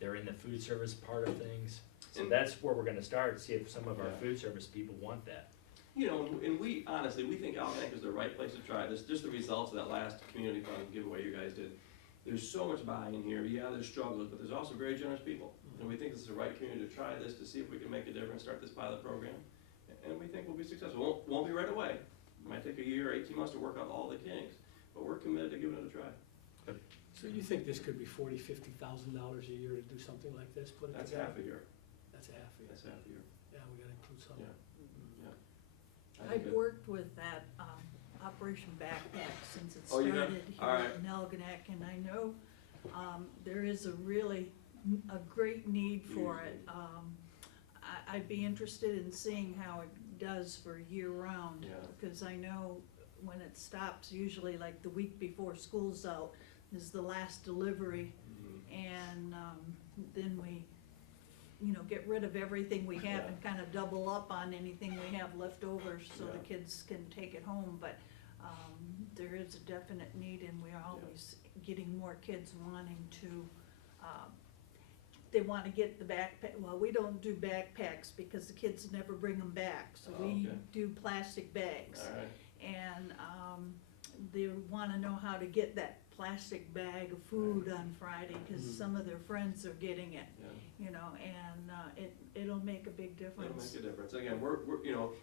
they're in the food service part of things. So And- that's where we're gonna start, see if some of our Yeah. food service people want that. You know, and we, honestly, we think Algonac is the right place to try this, just the results of that last community fund giveaway you guys did. There's so much buy-in here, yeah, there's struggles, but there's also very generous people. And we think this is the right community to try this, to see if we can make a difference, start this pilot program. And we think we'll be successful, won't be right away. It might take a year, 18 months to work out all the kinks, but we're committed to giving it a try. So you think this could be $40,000-$50,000 a year to do something like this, put it That's together? half a year, That's a half a year. that's half a year. Yeah, we gotta include some. Yeah. I I've think that- worked with that, Operation Backpack since it Oh, you started have? here All right. in Algonac, and I know, there is a really, a great need for it. I'd be interested in seeing how it does for year-round. Yeah. Because I know when it stops, usually like the week before school's out, is the last delivery, Mhm. and, then we, get rid of everything we have and kind of double up on anything we have left over so the Yeah. kids can take it home, but, there is a definite need, and we're always getting more kids wanting to, they wanna get the backpack, well, we don't do backpacks because the kids never bring them back, so Oh, we okay. do plastic bags. All right, And, they wanna know how to get that plastic bag of food on Friday, cause Mhm. some of their friends are getting it, yeah. and, it'll make a big It'll difference. make a difference. Again, we're,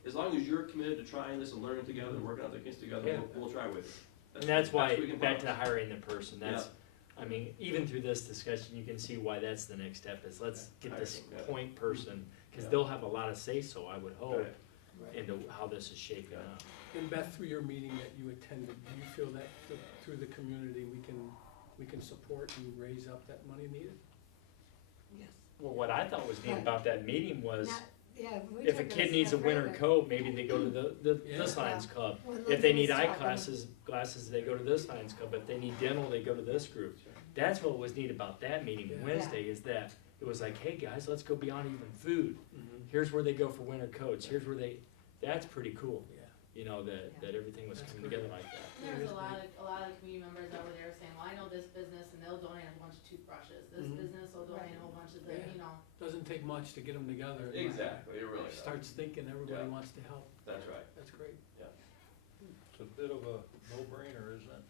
as long as you're committed to trying this and learning together, and working out the kinks together, Yeah. we'll try with you. And that's why, we can back to promise. hiring the person, that's, I mean, even through this discussion, you can see why that's the next step, is let's get this Yeah. point person, cause Yeah. they'll have a lot of say-so, I would hope, Right. into how this is shaping Yeah. up. And Beth, through your meeting that you attended, do you feel that through the community, we can support and raise up that money needed? Yes. Well, what I thought was neat about that meeting was, Not- yeah, we if a took kid needs a step winter further. coat, maybe they go to the Yeah. this Lions Club. When If they Lindsay need was eye talking- glasses, they go to this Lions Club. If they need dental, they go to this group. That's what was neat about that meeting Yeah. Wednesday, is that it was like, hey, guys, let's go beyond even food. Mm-hmm. Here's where they go for winter coats, here's where that's pretty cool, Yeah. that everything was That's coming great. together like that. There was a lot of community members that were there saying, well, I know this business and they'll donate a bunch of toothbrushes, this Mhm. business will donate a whole bunch of the, Yeah. Doesn't take much to get them together. Exactly, it really does. Starts thinking, everybody Yeah. wants to help. That's right. That's great. It's a bit of a no-brainer, isn't it?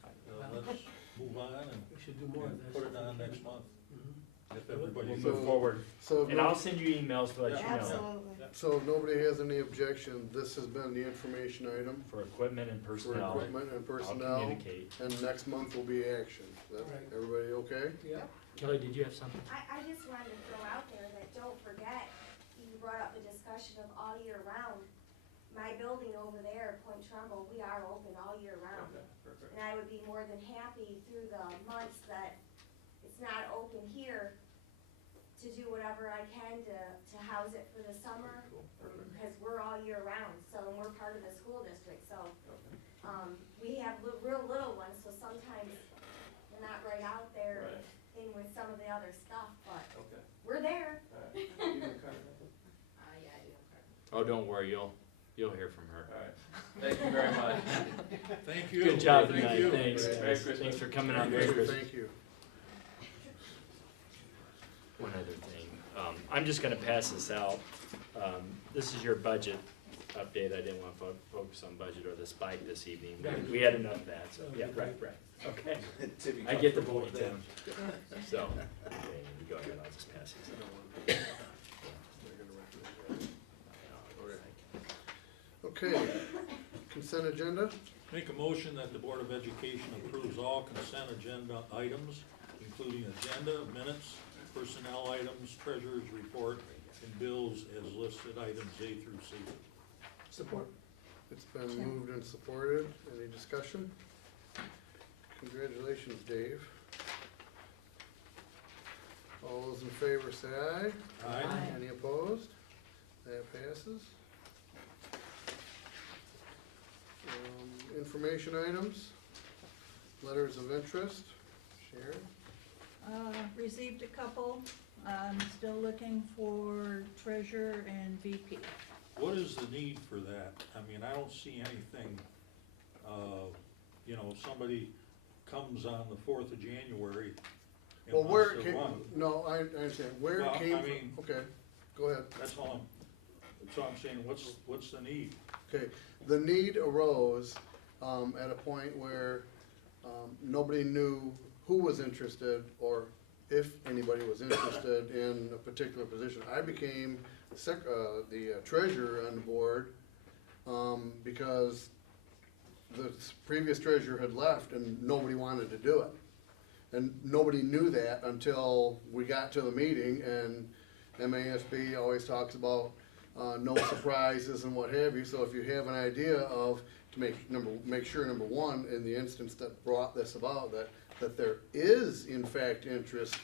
Let's move on and We should do more of this. put it on next month, Mhm. if everybody. We'll So- move forward, So, and I'll send you emails to let you know Absolutely. so if nobody has any objection, this has been the information item for equipment and for personnel. equipment and I'll personnel, communicate. and next month will be action. That, Right. everybody okay? Yeah. Kelly, did you have something? I just wanted to throw out there that don't forget, you brought up the discussion of all year round. My building over there, Point Trumbull, we are open all year round. Okay, perfect. And I would be more than happy through the months that it's not open here to do whatever I can to house it for the summer. Cool, perfect. Because we're all year round, so, and we're part of the school district, so, Okay. we have real little ones, so sometimes we're not right out there Right, in with some of the other stuff, but okay. we're there. All right. You have a card? Yeah, I do have credit. Oh, don't worry, you'll hear from her. All right. Thank you very much. Thank you. Good job Thank tonight, you. thanks, Merry guys. Christmas. Thanks for coming out, Merry Christmas. Thank you. One other thing, I'm just gonna pass this out, this is your budget update, I didn't wanna focus on budget or the spike this evening, we had enough of that, so, yeah, right, okay. I get the point, Tim, so, okay, you go ahead, I'll just pass these out. Okay, consent agenda? Make a motion that the Board of Education approves all consent agenda items, including agenda, minutes, personnel items, treasurer's report, and bills as listed, items A through C. Support. It's been moved and supported. Any discussion? Congratulations, Dave. All those in favor say aye. Aye. Any opposed? That passes. Information items, letters of interest. Sharon? Received a couple, still looking for treasurer and VP. What is the need for that? I mean, I don't see anything, you know, somebody comes on the 4th of January and Well, where wants it to came, run. no, I understand, where Well, it came I from, mean- okay, go ahead. That's all I'm saying, what's the need? Okay, the need arose, at a point where, nobody knew who was interested or if anybody was interested in a particular position. I became the treasurer on the board, because the previous treasurer had left and nobody wanted to do it. And nobody knew that until we got to the meeting, and MASB always talks about, no surprises and what have you, so if you have an idea of, to make sure, number one, in the instance that brought this about, that there is in fact interest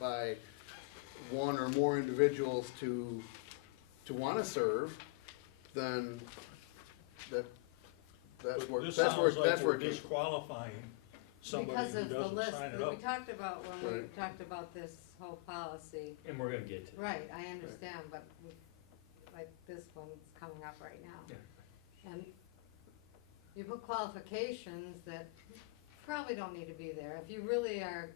by one or more individuals to wanna serve, then that's where, This that's where, sounds like that's where we're it came from. disqualifying somebody Because who of the doesn't list sign it that we up. talked about when we Right. talked about this whole policy. And we're gonna get to that. Right, I understand, but like this one's coming up right now. Yeah. And you put qualifications that probably don't need to be there. If you really are,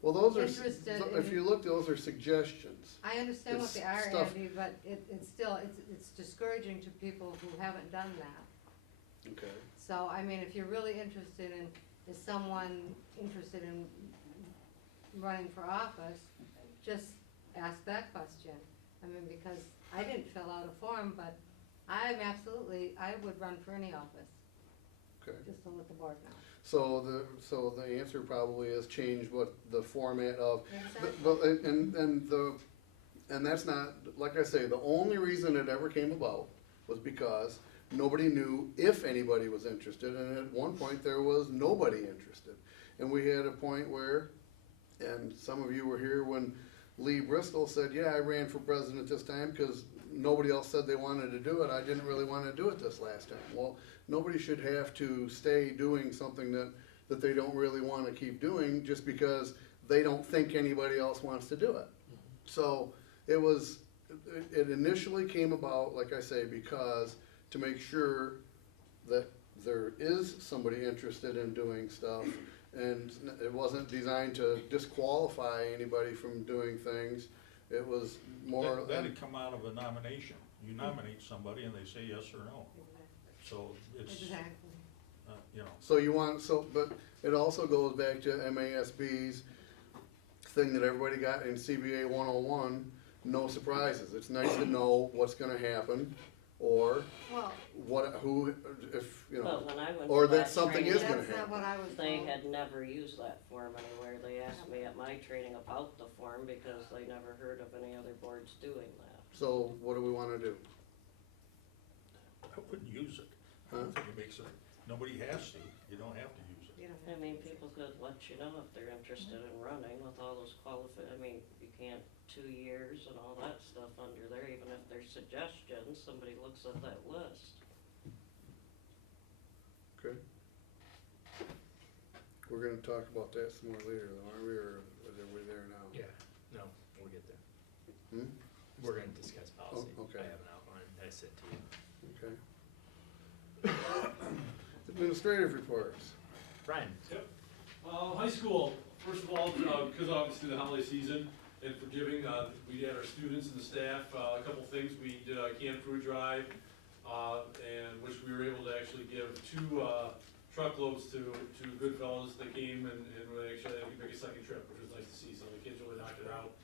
Well, those are, interested if in- you look, those are suggestions. I understand what It's they are, stuff- Andy, but it's still, it's discouraging to people who haven't done that. Okay. So, I mean, if you're really interested in, is someone interested in running for office, just ask that question. I mean, because I didn't fill out a form, but I would run for any office, Okay. just to let the board know. So the answer probably is change what the format of, Exactly. but, and that's not, like I say, the only reason it ever came about was because nobody knew if anybody was interested, and at one point there was nobody interested. And we had a point where, and some of you were here when Lee Bristol said, yeah, I ran for president this time because nobody else said they wanted to do it. I didn't really want to do it this last time. Well, nobody should have to stay doing something that they don't really want to keep doing just because they don't think anybody else wants to do it. So it initially came about, like I say, because to make sure that there is somebody interested in doing stuff, and it wasn't designed to disqualify anybody from doing things. It was more. That'd come out of a nomination. You nominate somebody and they say yes or no. So it's, Exactly. you know, So you want, but it also goes back to MASB's thing that everybody got in CBA 101, no surprises. It's nice to know what's gonna happen, or Well, who, if, you know, But when I went or to that that something training, is gonna that's not happen. what I was they told. had never used that form anywhere. They asked me at my training about the form because they never heard of any other boards doing that. So what do we wanna do? I wouldn't use it. I don't think it makes it, nobody has to, you don't have to use it. You don't I have mean, to use people it. could let you know if they're interested in running with all those I mean, you can't 2 years and all that stuff under there, even if there's suggestions, somebody looks at that list. Okay. We're gonna talk about that some more later, though, aren't we, or are we there now? Yeah, no, we'll get there. Hmm? We're gonna discuss policy. okay. I have an outline, I sent to you. Okay. Administrative reports. Brian? Yep. High school, first of all, because obviously the holiday season and forgiving, we had our students and the staff, a couple things. We did a canned food drive, and which we were able to actually give 2 truckloads to Goodfellas that came and we actually had to make a second trip, which was nice to see. So the kids really knocked it out.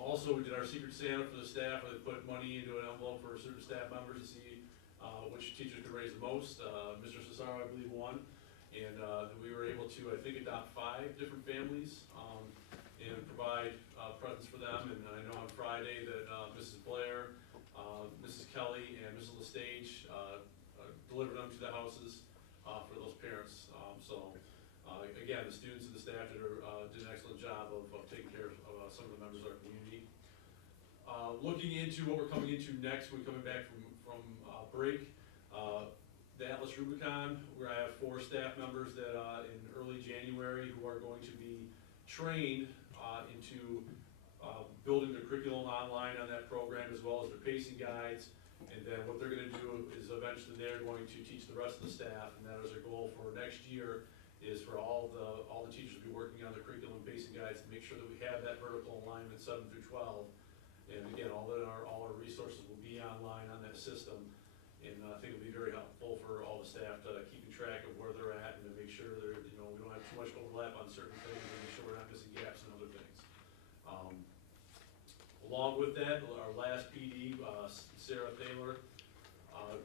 Also, we did our Secret Santa for the staff, where they put money into an envelope for certain staff members to see which teachers could raise the most. Mr. Cesaro, I believe, won. And we were able to, I think, adopt 5 different families and provide presents for them. And I know on Friday that Mrs. Blair, Mrs. Kelly, and Mrs. LaStage delivered them to the houses for those parents. Again, the students and the staff did an excellent job of taking care of some of the members of our community. Looking into what we're coming into next, we're coming back from break. The Atlas Rubicon, where I have 4 staff members that in early January who are going to be trained into building their curriculum online on that program, as well as their pacing guides. And then what they're gonna do is eventually they're going to teach the rest of the staff, and that is our goal for next year, is for all the teachers to be working on the curriculum and pacing guides to make sure that we have that vertical alignment 7 through 12. And again, all our resources will be online on that system. And I think it'll be very helpful for all the staff to keeping track of where they're at and to make sure they're, we don't have too much overlap on certain things and make sure we're not missing gaps in other things. Along with that, our last PD, Sarah Thaler,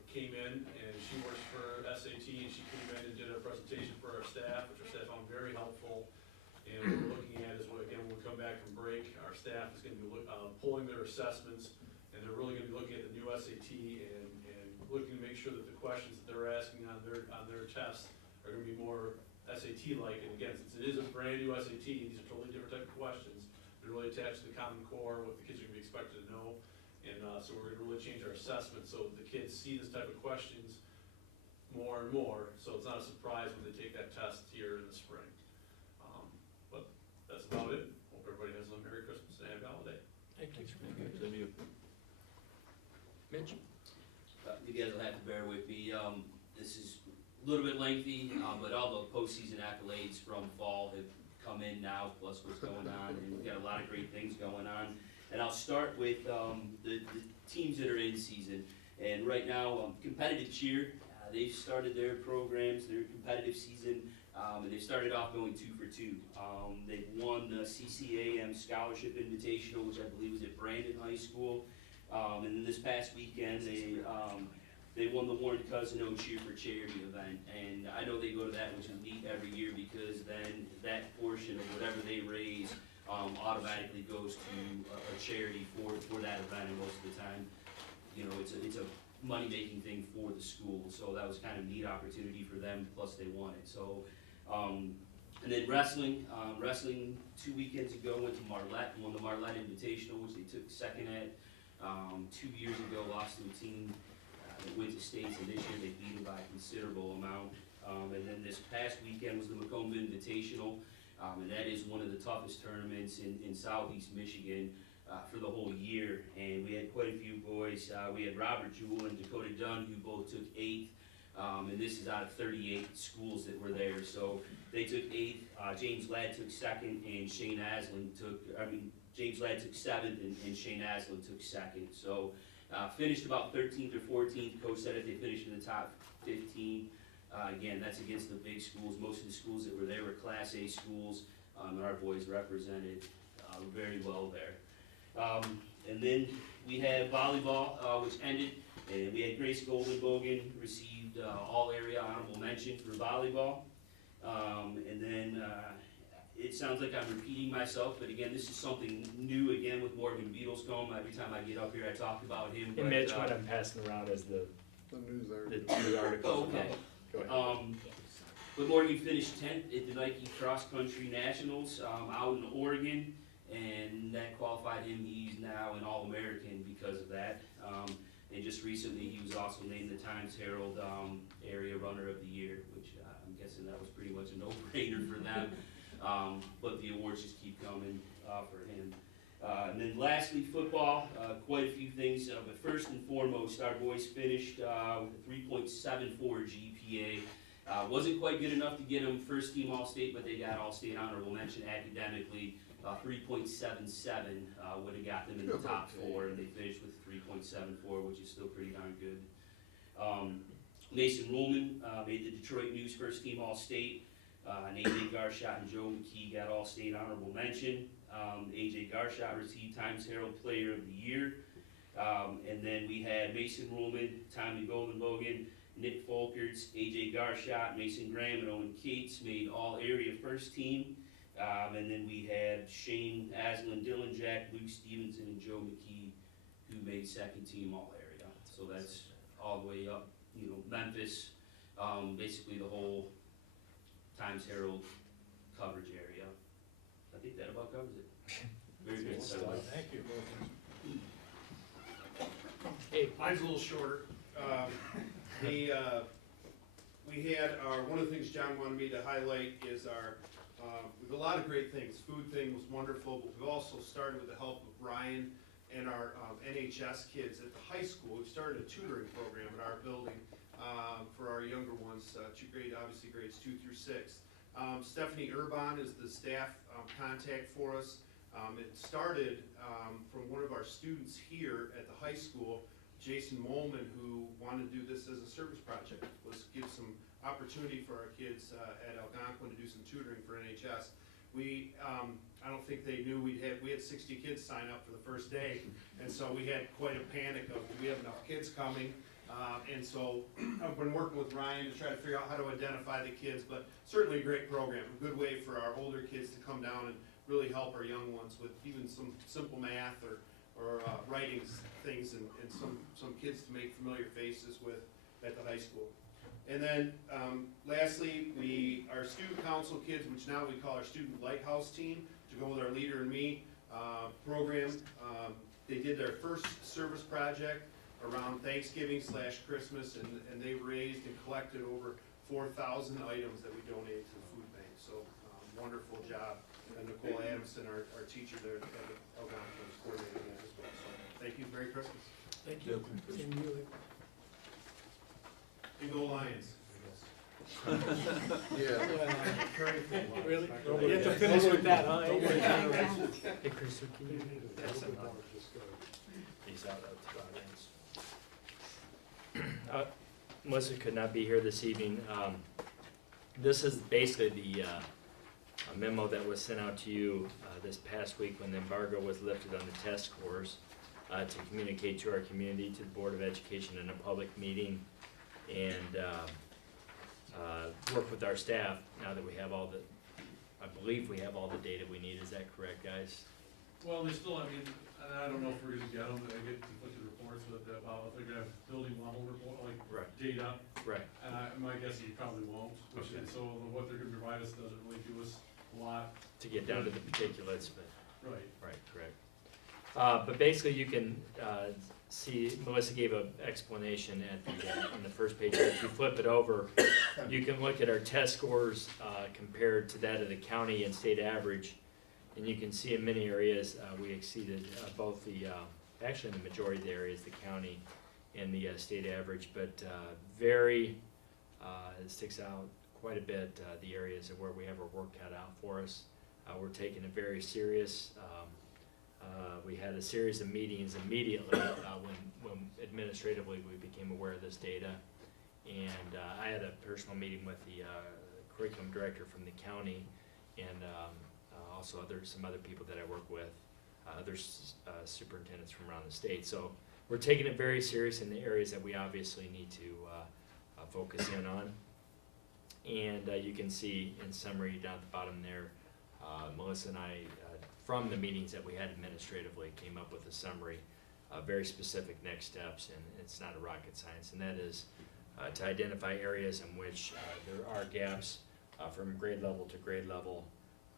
came in and she works for SAT, and she came in and did a presentation for our staff, which our staff found very helpful. And what we're looking at is, again, when we come back from break, our staff is gonna be pulling their assessments, and they're really gonna be looking at the new SAT and looking to make sure that the questions that they're asking on their tests are gonna be more SAT-like. And again, since it is a brand new SAT, these are totally different type of questions. They're really attached to the Common Core, what the kids are gonna be expected to know. And so we're gonna really change our assessment so the kids see this type of questions more and more, so it's not a surprise when they take that test here in the spring. But that's about it. Hope everybody has a Merry Christmas and Happy Holiday. Thank you. Mitch? You guys will have to bear with me. This is a little bit lengthy, but all the postseason accolades from fall have come in now, plus what's going on, and we've got a lot of great things going on. And I'll start with the teams that are in season. And right now, competitive cheer, they've started their programs, their competitive season, and they started off going 2 for 2. They've won the CCAM Scholarship Invitational, which I believe was at Brandon High School. And then this past weekend, they won the Warren Cousino Cheer for Charity event. And I know they go to that, which is neat every year, because then that portion of whatever they raise automatically goes to a charity for that event. And most of the time, it's a money-making thing for the school. So that was kind of a neat opportunity for them, plus they won it. So, and then wrestling 2 weekends ago went to Marlette, won the Marlette Invitational, which they took second at. 2 years ago, lost to a team that went to states, and this year they beat them by a considerable amount. And then this past weekend was the Macomb Invitational, and that is one of the toughest tournaments in southeast Michigan for the whole year. And we had quite a few boys. We had Robert Jewell and Dakota Dunn, who both took 8th, and this is out of 38 schools that were there. So they took 8th, James Ladd took 2nd, and James Ladd took 7th, and Shane Aslan took 2nd. So finished about 13th or 14th. Coach said if they finished in the top 15, again, that's against the big schools. Most of the schools that were there were Class A schools, and our boys represented very well there. And then we had volleyball, which ended, and we had Grace Goldenbogen received all area honorable mention for volleyball. And then it sounds like I'm repeating myself, but again, this is something new again with Morgan Beadlescombe. Every time I get up here, I talk about him. And Mitch, what I'm passing around is the news article. news article. Okay. Go ahead. But Morgan finished 10th at the Nike Cross Country Nationals out in Oregon, and that qualified him. He's now an All-American because of that. And just recently, he was also named the Times Herald Area Runner of the Year, which I'm guessing that was pretty much a no-brainer for them. But the awards just keep coming for him. And then lastly, football, quite a few things. But first and foremost, our boys finished with a 3.74 GPA. Wasn't quite good enough to get them first team All-State, but they got All-State honorable mention academically. 3.77 would have got them in the top 4, and they finished with 3.74, which is still pretty darn good. Mason Ruhlman made the Detroit News first team All-State. And AJ Garshot and Joe McKee got All-State honorable mention. AJ Garshot received Times Herald Player of the Year. And then we had Mason Ruhlman, Tommy Goldenbogen, Nick Folkerts, AJ Garshot, Mason Graham, and Owen Cates made all-area first team. And then we had Shane Aslan, Dylan Jack, Luke Stevenson, and Joe McKee, who made second team all-area. So that's all the way up, Memphis, basically the whole Times Herald coverage area. I think that about covers it. Good, good stuff. Thank you. Hey, Mine's a little shorter. We had one of the things John wanted me to highlight is we have a lot of great things. Food thing was wonderful, but we've also started with the help of Ryan and our NHS kids at the high school. We've started a tutoring program at our building for our younger ones, obviously grades 2 through 6. Stephanie Urbon is the staff contact for us. It started from one of our students here at the high school, Jason Molman, who wanted to do this as a service project, was give some opportunity for our kids at Algonquin to do some tutoring for NHS. I don't think they knew we had 60 kids sign up for the first day, and so we had quite a panic of, do we have enough kids coming? And so I've been working with Ryan to try to figure out how to identify the kids, but certainly a great program, a good way for our older kids to come down and really help our young ones with even some simple math or writing things and some kids to make familiar faces with at the high school. And then lastly, our student council kids, which now we call our student lighthouse team, to go with our Leader in Me program. They did their first service project around Thanksgiving/Christmas, and they raised and collected over 4,000 items that we donated to the food bank. So wonderful job. And Nicole Adamson, our teacher there at Algonquin, was coordinating that as well. So thank you. Merry Christmas. Thank you. Same to you. And go Lions. Yeah. Really? You have to finish with that, huh? hey, Chris, can you pass them out? These out to the audience. Melissa could not be here this evening. This is basically the a memo that was sent out to you this past week when the embargo was lifted on the test scores to communicate to our community, to the Board of Education in a public meeting, and work with our staff now that we have I believe we have all the data we need. Is that correct, guys? Well, they still, and I don't know if we're gonna get them, I get conflicted reports with, about if they're gonna have building level report, like Right. data. Right. And my guess is you probably won't, which, Okay. and so what they're gonna provide us doesn't really do us a lot. To get down to the particulates, but. Right. Right, correct. But basically, you can see, Melissa gave an explanation on the first page. If you flip it over, you can look at our test scores compared to that of the county and state average. And you can see in many areas, we exceeded both actually in the majority of the areas, the county and the state average. But it sticks out quite a bit, the areas where we have our work cut out for us. We're taking it very serious. We had a series of meetings immediately when administratively we became aware of this data. And I had a personal meeting with the curriculum director from the county and also some other people that I work with, other superintendents from around the state. So we're taking it very serious in the areas that we obviously need to focus in on. And you can see in summary down at the bottom there, Melissa and I, from the meetings that we had administratively, came up with a summary, very specific next steps, and it's not a rocket science, and that is to identify areas in which there are gaps from grade level to grade level,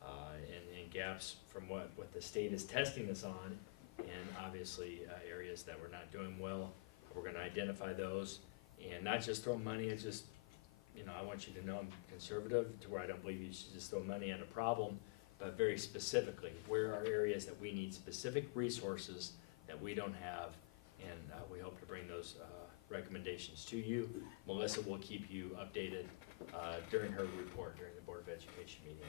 and gaps from what the state is testing us on, and obviously areas that we're not doing well. We're gonna identify those, and not just throw money, and just, I want you to know I'm conservative to where I don't believe you should just throw money at a problem, but very specifically, where are areas that we need specific resources that we don't have, and we hope to bring those recommendations to you. Melissa will keep you updated during her report during the Board of Education meetings.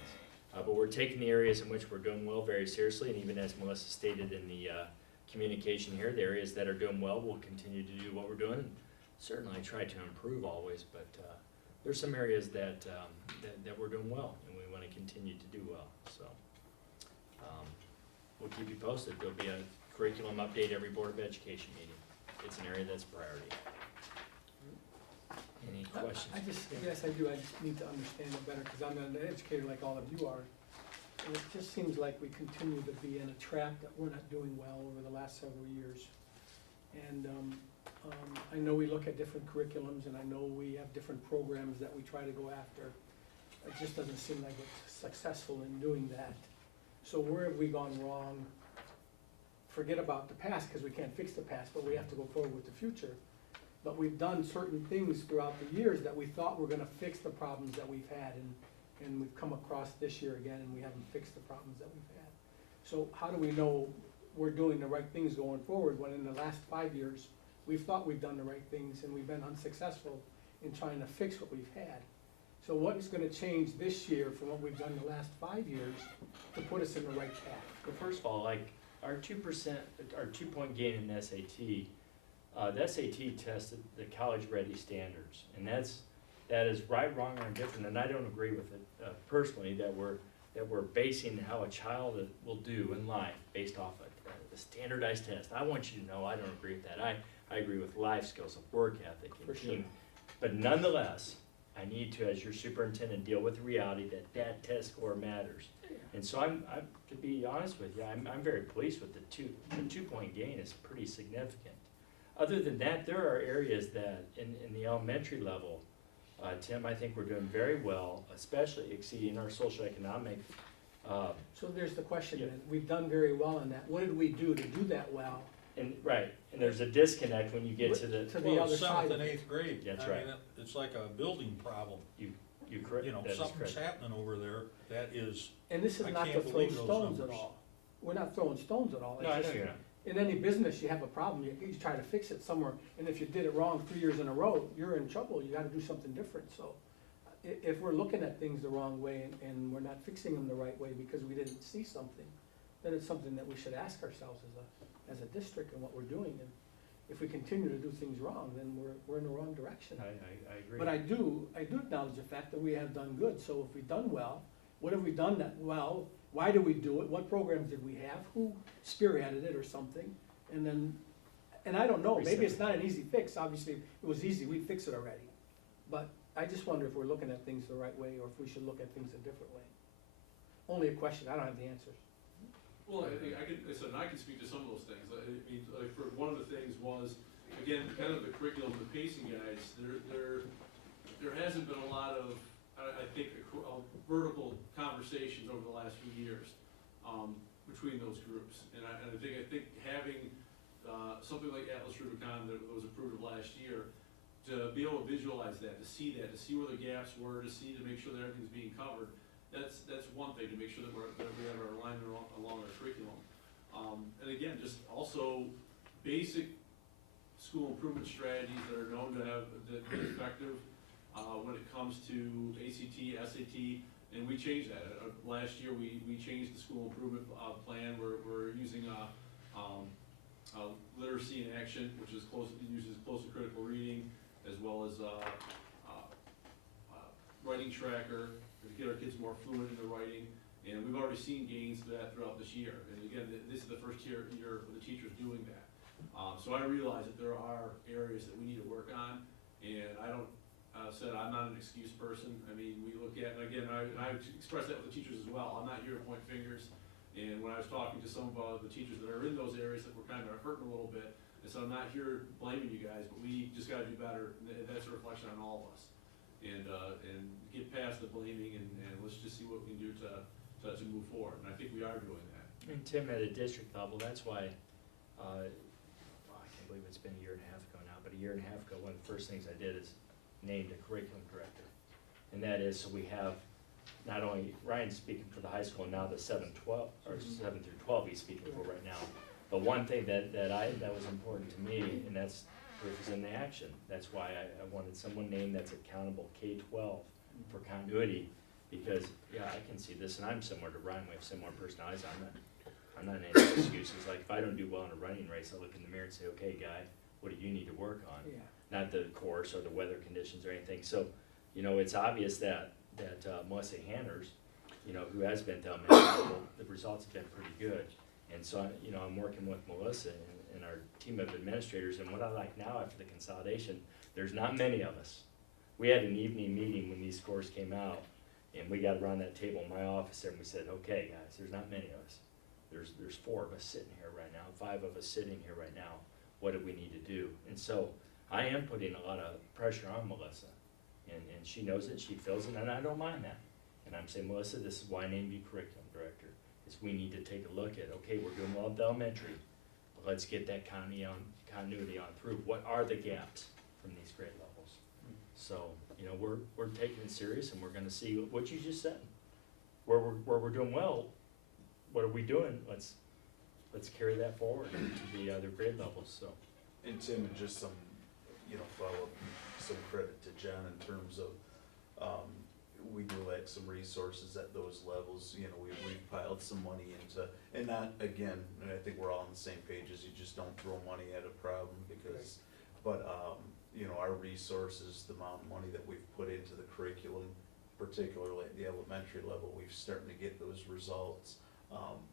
But we're taking the areas in which we're doing well very seriously, and even as Melissa stated in the communication here, the areas that are doing well will continue to do what we're doing. Certainly try to improve always, but there's some areas that we're doing well, and we want to continue to do well. So we'll keep you posted. There'll be a curriculum update every Board of Education meeting. It's an area that's a priority. Any questions? Yes, I do. I just need to understand it better, because I'm an educator like all of you are. And it just seems like we continue to be in a trap that we're not doing well over the last several years. And I know we look at different curriculums, and I know we have different programs that we try to go after. It just doesn't seem like we're successful in doing that. So where have we gone wrong forget about the past, because we can't fix the past, but we have to go forward with the future. But we've done certain things throughout the years that we thought were gonna fix the problems that we've had, and we've come across this year again, and we haven't fixed the problems that we've had. So how do we know we're doing the right things going forward, when in the last 5 years, we've thought we've done the right things, and we've been unsuccessful in trying to fix what we've had? So what is gonna change this year from what we've done the last 5 years to put us in the right path? Well, first of all, like, our 2%, our 2-point gain in SAT, the SAT tested the college-ready standards, and that is right, wrong, or indifferent, and I don't agree with it, personally, that we're basing how a child will do in life based off a standardized test. I want you to know, I don't agree with that. I agree with life skills, of work ethic, and For sure. team. But nonetheless, I need to, as your superintendent, deal with the reality that test score matters. And so I'm to be honest with you, I'm very pleased with the 2-point gain is pretty significant. Other than that, there are areas that in the elementary level, Tim, I think we're doing very well, especially exceeding our socioeconomic. So there's the question, Yeah. then, we've done very well in that, what did we do to do that well? And there's a disconnect when you get to the. To the other side Seventh of and it. 8th grade. That's I right. mean, it's like a building problem. You correct. You know, that is something's correct. happening over there that is, And this is I not to can't throw believe those stones at numbers. all. We're not throwing stones at all. It's No, I know just- you're not. In any business, you have a problem, you try to fix it somewhere, and if you did it wrong 3 years in a row, you're in trouble, you gotta do something different, so. If we're looking at things the wrong way and we're not fixing them the right way because we didn't see something, then it's something that we should ask ourselves as a district and what we're doing. And if we continue to do things wrong, then we're in the wrong direction. I agree. But I do acknowledge the fact that we have done good, so if we've done well, what have we done that well? Why do we do it? What programs did we have? Who spearheaded it or something? And then, and I don't know, maybe it's not an easy fix, obviously, if it was easy, we'd fix it already. But I just wonder if we're looking at things the right way, or if we should look at things a different way. Only a question, I don't have the answers. Well, I can speak to some of those things. I mean, like, for one of the things was, again, kind of the curriculum, the pacing guides, there hasn't been a lot of, I think, vertical conversations over the last few years, between those groups. And I think having, something like Atlas Rubicon that was approved of last year, to be able to visualize that, to see where the gaps were, to make sure that everything's being covered, that's one thing, to make sure that we have our alignment along our curriculum. And again, just also basic school improvement strategies that are known to have, that be effective, when it comes to ACT, SAT, and we changed that. Last year, we changed the school improvement, plan, we're using, literacy in action, which is uses close to critical reading, as well as writing tracker to get our kids more fluent in their writing. And we've already seen gains to that throughout this year. And again, this is the first year where the teacher's doing that. So I realize that there are areas that we need to work on, and I don't, said I'm not an excuse person. I mean, we look at, and again, I express that with the teachers as well. I'm not here to point fingers. And when I was talking to some of the teachers that are in those areas that were kind of hurting a little bit, and so I'm not here blaming you guys, but we just gotta do better, and that's a reflection on all of us. And get past the blaming, and let's just see what we can do to move forward, and I think we are doing that. And Tim, at a district level, that's why, I can't believe it's been a year and a half ago now, but a year and a half ago, one of the first things I did is named a curriculum director. And that is, so we have, not only Ryan's speaking for the high school, now the 7-12, or 7 through 12 he's speaking for right now. But one thing that was important to me, and that's representing the action. That's why I wanted someone named that's accountable K-12 for continuity, because, yeah, I can see this, and I'm similar to Ryan, we have similar personalities. I'm not any excuses. Like, if I don't do well in a running race, I look in the mirror and say, okay, guy, what do you need to work on? Yeah. Not the course or the weather conditions or anything. So, you know, it's obvious that Melissa Hanners, you know, who has been to elementary level, the results have been pretty good. And so, you know, I'm working with Melissa and our team of administrators, and what I like now after the consolidation, there's not many of us. We had an evening meeting when these scores came out, and we got around that table in my office there, and we said, okay, guys, there's not many of us. There's 4 of us sitting here right now, 5 of us sitting here right now. What do we need to do? And so I am putting a lot of pressure on Melissa, and she knows it, she feels it, and I don't mind that. And I'm saying, Melissa, this is why I named you curriculum director, is we need to take a look at, okay, we're doing well at the elementary, let's get that continuity on through. What are the gaps from these grade levels? So, you know, we're taking it serious, and we're gonna see what you just said. Where we're doing well, what are we doing? Let's carry that forward to the other grade levels, so. And Tim, and just some, follow-up, some credit to John in terms of, we do lack some resources at those levels, we've piled some money into, and not, again, and I think we're all on the same page, as you just don't throw money at a problem because, but, our resources, the amount of money that we've put into the curriculum, particularly at the elementary level, we're starting to get those results.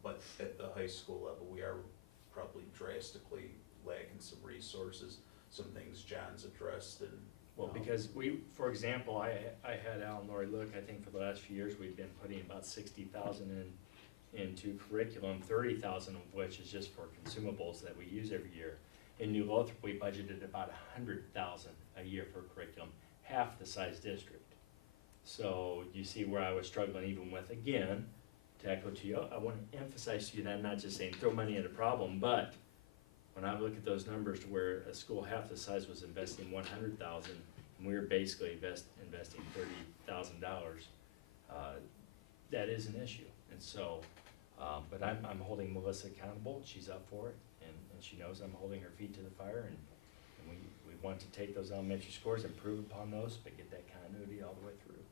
But at the high school level, we are probably drastically lacking some resources, some things John's addressed and. Well, because for example, I had Al and Lori look, I think for the last few years, we've been putting about 60,000 into curriculum, 30,000 of which is just for consumables that we use every year. In New Lothrop, we budgeted about 100,000 a year for curriculum, half the size district. So you see where I was struggling even with, again, to echo to you, I want to emphasize to you that I'm not just saying throw money at a problem, but when I look at those numbers to where a school half the size was investing 100,000, and we were basically investing $30,000, that is an issue. And so, but I'm holding Melissa accountable. She's up for it, and she knows I'm holding her feet to the fire, and we want to take those elementary scores, improve upon those, but get that continuity all the way through.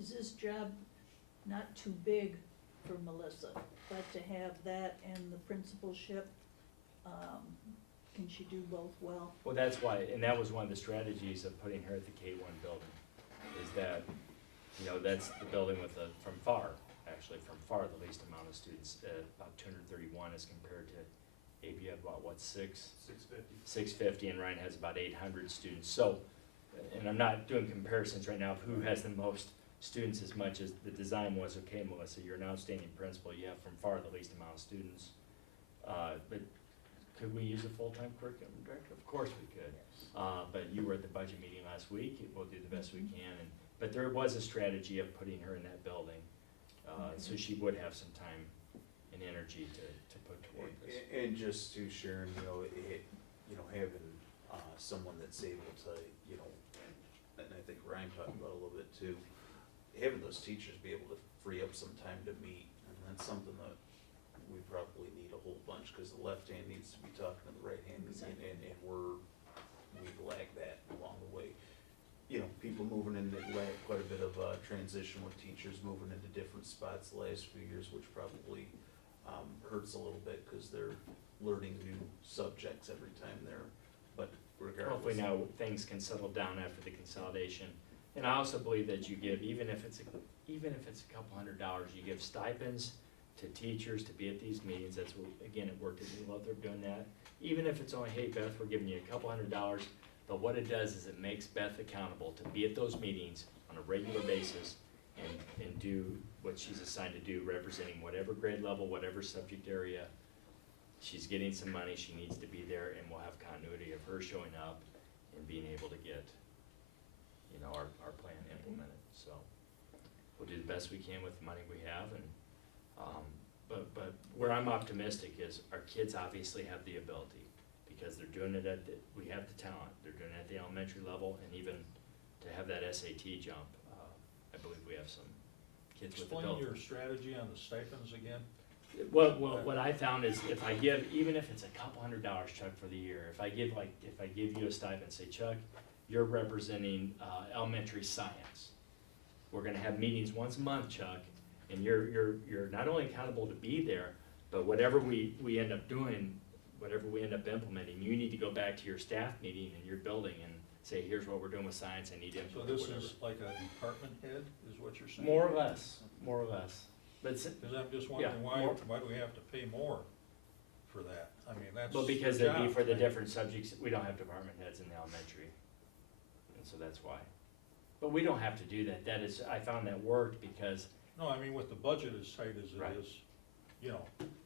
Is this job not too big for Melissa, but to have that and the principalship, can she do both well? Well, that's why, and that was one of the strategies of putting her at the K-1 building, is that, that's the building with from far the least amount of students, about 231 as compared to AB at about, what, 650, and Ryan has about 800 students. So, and I'm not doing comparisons right now of who has the most students as much as the design was, okay, Melissa, you're an outstanding principal, you have from far the least amount of students. But could we use a full-time curriculum director? Of course we could. But you were at the budget meeting last week, we'll do the best we can. But there was a strategy of putting her in that building, so she would have some time and energy to put toward this. And just to Sharon, having, someone that's able to, and I think Ryan talked about a little bit too, having those teachers be able to free up some time to meet, and that's something that we probably need a whole bunch, cause the left hand needs to be talking to the right hand, and we've lacked that along the way. People moving in, lack quite a bit of, transition with teachers moving into different spots the last few years, which probably, hurts a little bit, cause they're learning new subjects every time they're, but regardless. Hopefully now things can settle down after the consolidation. And I also believe that you give, even if it's a couple $100, you give stipends to teachers to be at these meetings. That's what, again, it worked at New Lothrop doing that. Even if it's only, hey Beth, we're giving you a couple $100, but what it does is it makes Beth accountable to be at those meetings on a regular basis and do what she's assigned to do, representing whatever grade level, whatever subject area. She's getting some money, she needs to be there, and we'll have continuity of her showing up and being able to get, our plan implemented. So we'll do the best we can with the money we have, and but where I'm optimistic is our kids obviously have the ability, because they're doing it we have the talent, they're doing it at the elementary level, and even to have that SAT jump, I believe we have some kids with Explain ability. your strategy on the stipends again. What I found is if I give, even if it's a couple $100, Chuck, for the year, if I give you a stipend, say, Chuck, you're representing elementary science. We're gonna have meetings once a month, Chuck, and you're not only accountable to be there, but whatever we end up doing, whatever we end up implementing, you need to go back to your staff meeting in your building and say, here's what we're doing with science, I need So input, or this whatever. is like a department head, is what you're saying? More or less. But Cause I'm just wondering, why do we have to pay more for that? I mean, that's. Well, because their they'd be job, for the right? different subjects, we don't have department heads in the elementary, and so that's why. But we don't have to do that, I found that worked because, No, I mean, with the budget as tight as it Right. is,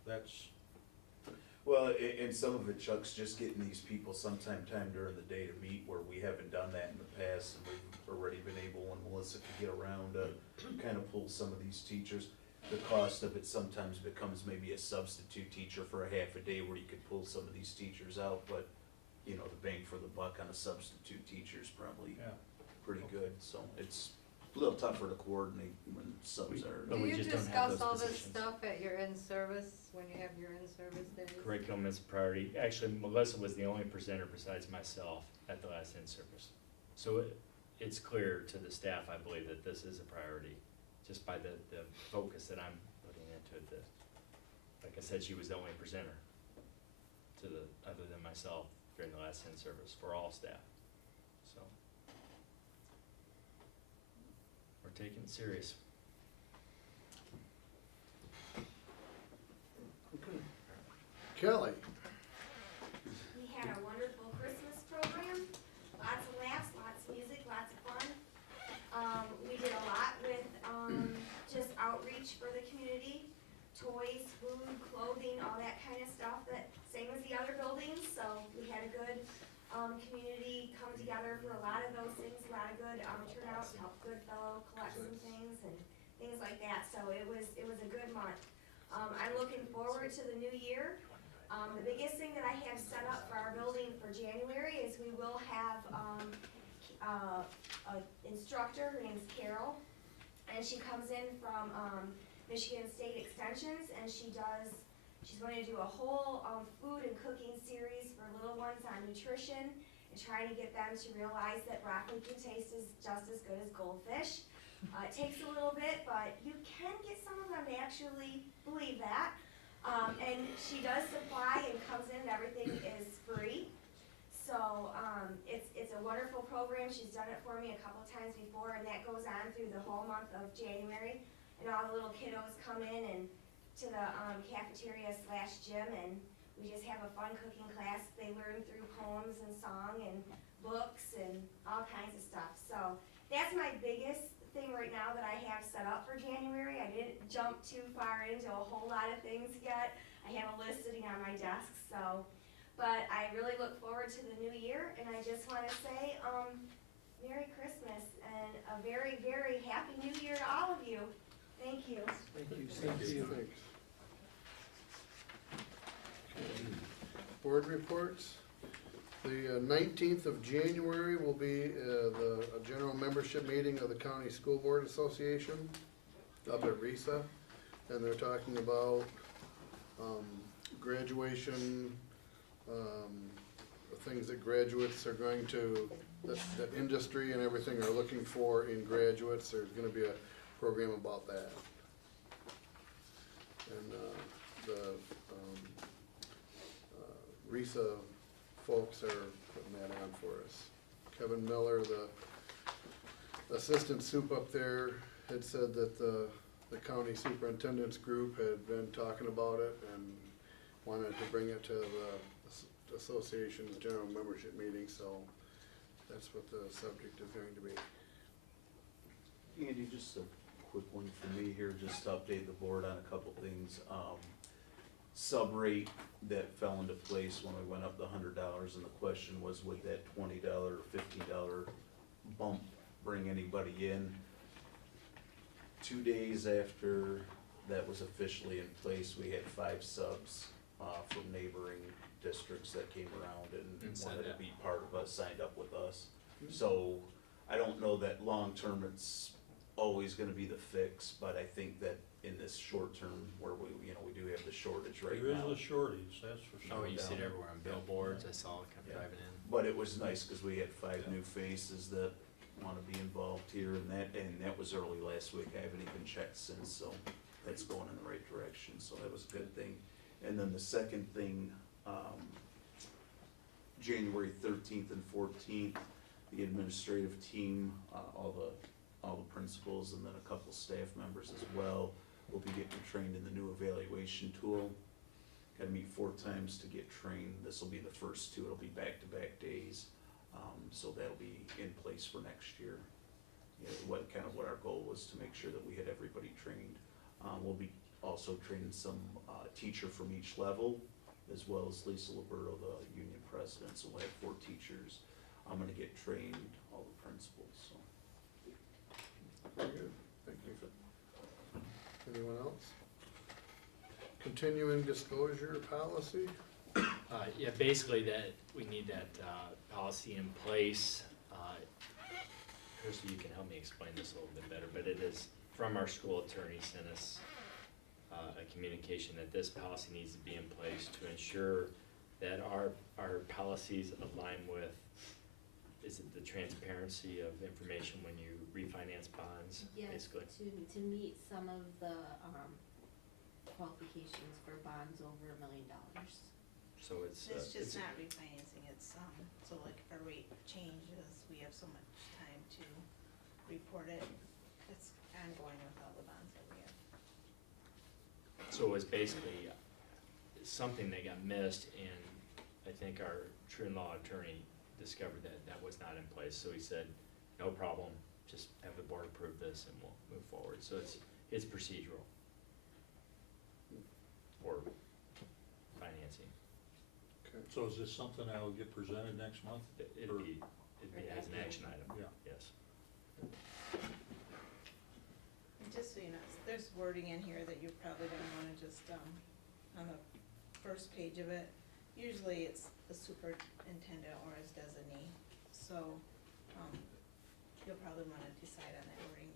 that's, Well, and some of it, Chuck's just getting these people sometime during the day to meet, where we haven't done that in the past, and we've already been able, when Melissa could get around, to kind of pull some of these teachers. the cost of it sometimes becomes maybe a substitute teacher for a half a day where you could pull some of these teachers out, but, you know, the bang for the buck on a substitute teacher is probably Yeah. pretty good, so it's a little tougher to coordinate when subs are. But Do we you just don't have discuss those all this positions. stuff at your in-service, when you have your in-service days? Curriculum is a priority. Actually, Melissa was the only presenter besides myself at the last in-service. So it's clear to the staff, I believe, that this is a priority, just by the focus that I'm putting into it. Like I said, she was the only presenter other than myself during the last in-service for all staff. So we're taking it serious. Kelly? We had a wonderful Christmas program, lots of laughs, lots of music, lots of fun. We did a lot with, just outreach for the community, toys, food, clothing, all that kind of stuff that, same as the other buildings, so we had a good, community come together for a lot of those things, a lot of good, turnouts, help Goodfellow collect some things and things like that, so it was a good month. I'm looking forward to the new year. The biggest thing that I have set up for our building for January is we will have, an instructor, her name's Carol, and she comes in from, Michigan State Extensions, and she's going to do a whole, food and cooking series for little ones on nutrition, and trying to get them to realize that broccoli can taste just as good as goldfish. It takes a little bit, but you can get some of them to actually believe that. And she does supply and comes in and everything is free. So, it's a wonderful program. She's done it for me a couple times before, and that goes on through the whole month of January. And all the little kiddos come in and to the, cafeteria/gym, and we just have a fun cooking class. They learn through poems and song and books and all kinds of stuff. So, that's my biggest thing right now that I have set up for January. I didn't jump too far into a whole lot of things yet. I have a list sitting on my desk, so, but I really look forward to the new year, and I just wanna say, Merry Christmas and a very, very happy new year to all of you. Thank you. Thank you, same to you. Thanks. Board reports. The 19th of January will be a general membership meeting of the County School Board Association up at RISA. And they're talking about graduation, the things that graduates are going to, that industry and everything are looking for in graduates. There's gonna be a program about that. And the RISA folks are putting that on for us. Kevin Miller, the assistant soup up there, had said that the county superintendent's group had been talking about it and wanted to bring it to the association's general membership meeting, so that's what the subject is going to be. Andy, just a quick one for me here, just to update the board on a couple things. Sub-rate that fell into place when we went up the $100, and the question was, would that $20 or $15 bump bring anybody in? 2 days after that was officially in place, we had 5 subs from neighboring districts that came around and wanted to be part of us, signed up with us. So I don't know that long-term it's always gonna be the fix, but I think that in this short term where we do have the shortage right now. There is a shortage, that's for sure. Oh, you see it everywhere on billboards. I saw it come driving in. But it was nice, cause we had 5 new faces that wanna be involved here, and that was early last week. I haven't even checked since, so that's going in the right direction, so that was a good thing. And then the second thing, January 13th and 14th, the administrative team, all the principals, and then a couple staff members as well, will be getting trained in the new evaluation tool. Gotta meet 4 times to get trained. This will be the first 2. It'll be back-to-back days. So that'll be in place for next year. What our goal was to make sure that we had everybody trained. We'll be also training some teacher from each level, as well as Lisa Liberto, the union president. So we'll have 4 teachers. I'm gonna get trained, all the principals, so. Very good, thank you. Anyone else? Continuing disclosure policy? Yeah, basically that, we need that, policy in place. Kirsty, you can help me explain this a little bit better, but it is from our school attorney sent us, a communication that this policy needs to be in place to ensure that our policies align with, is it the transparency of information when you refinance bonds, Yes, basically? to meet some of the, qualifications for bonds over $1 million. So it's, It's just not refinancing, it's, so like if our rate changes, we have so much time to report it. It's ongoing with all the bonds that we have. so it was basically something that got missed, and I think our true law attorney discovered that that was not in place, so he said, no problem, just have the board approve this and we'll move forward, so it's procedural for financing. Okay. So is this something that will get presented next month? It'd be as an action item, Yeah. yes. And just so you know, there's wording in here that you're probably gonna wanna just, on the first page of it, usually it's the superintendent or his designee, so, you'll probably wanna decide on that wording.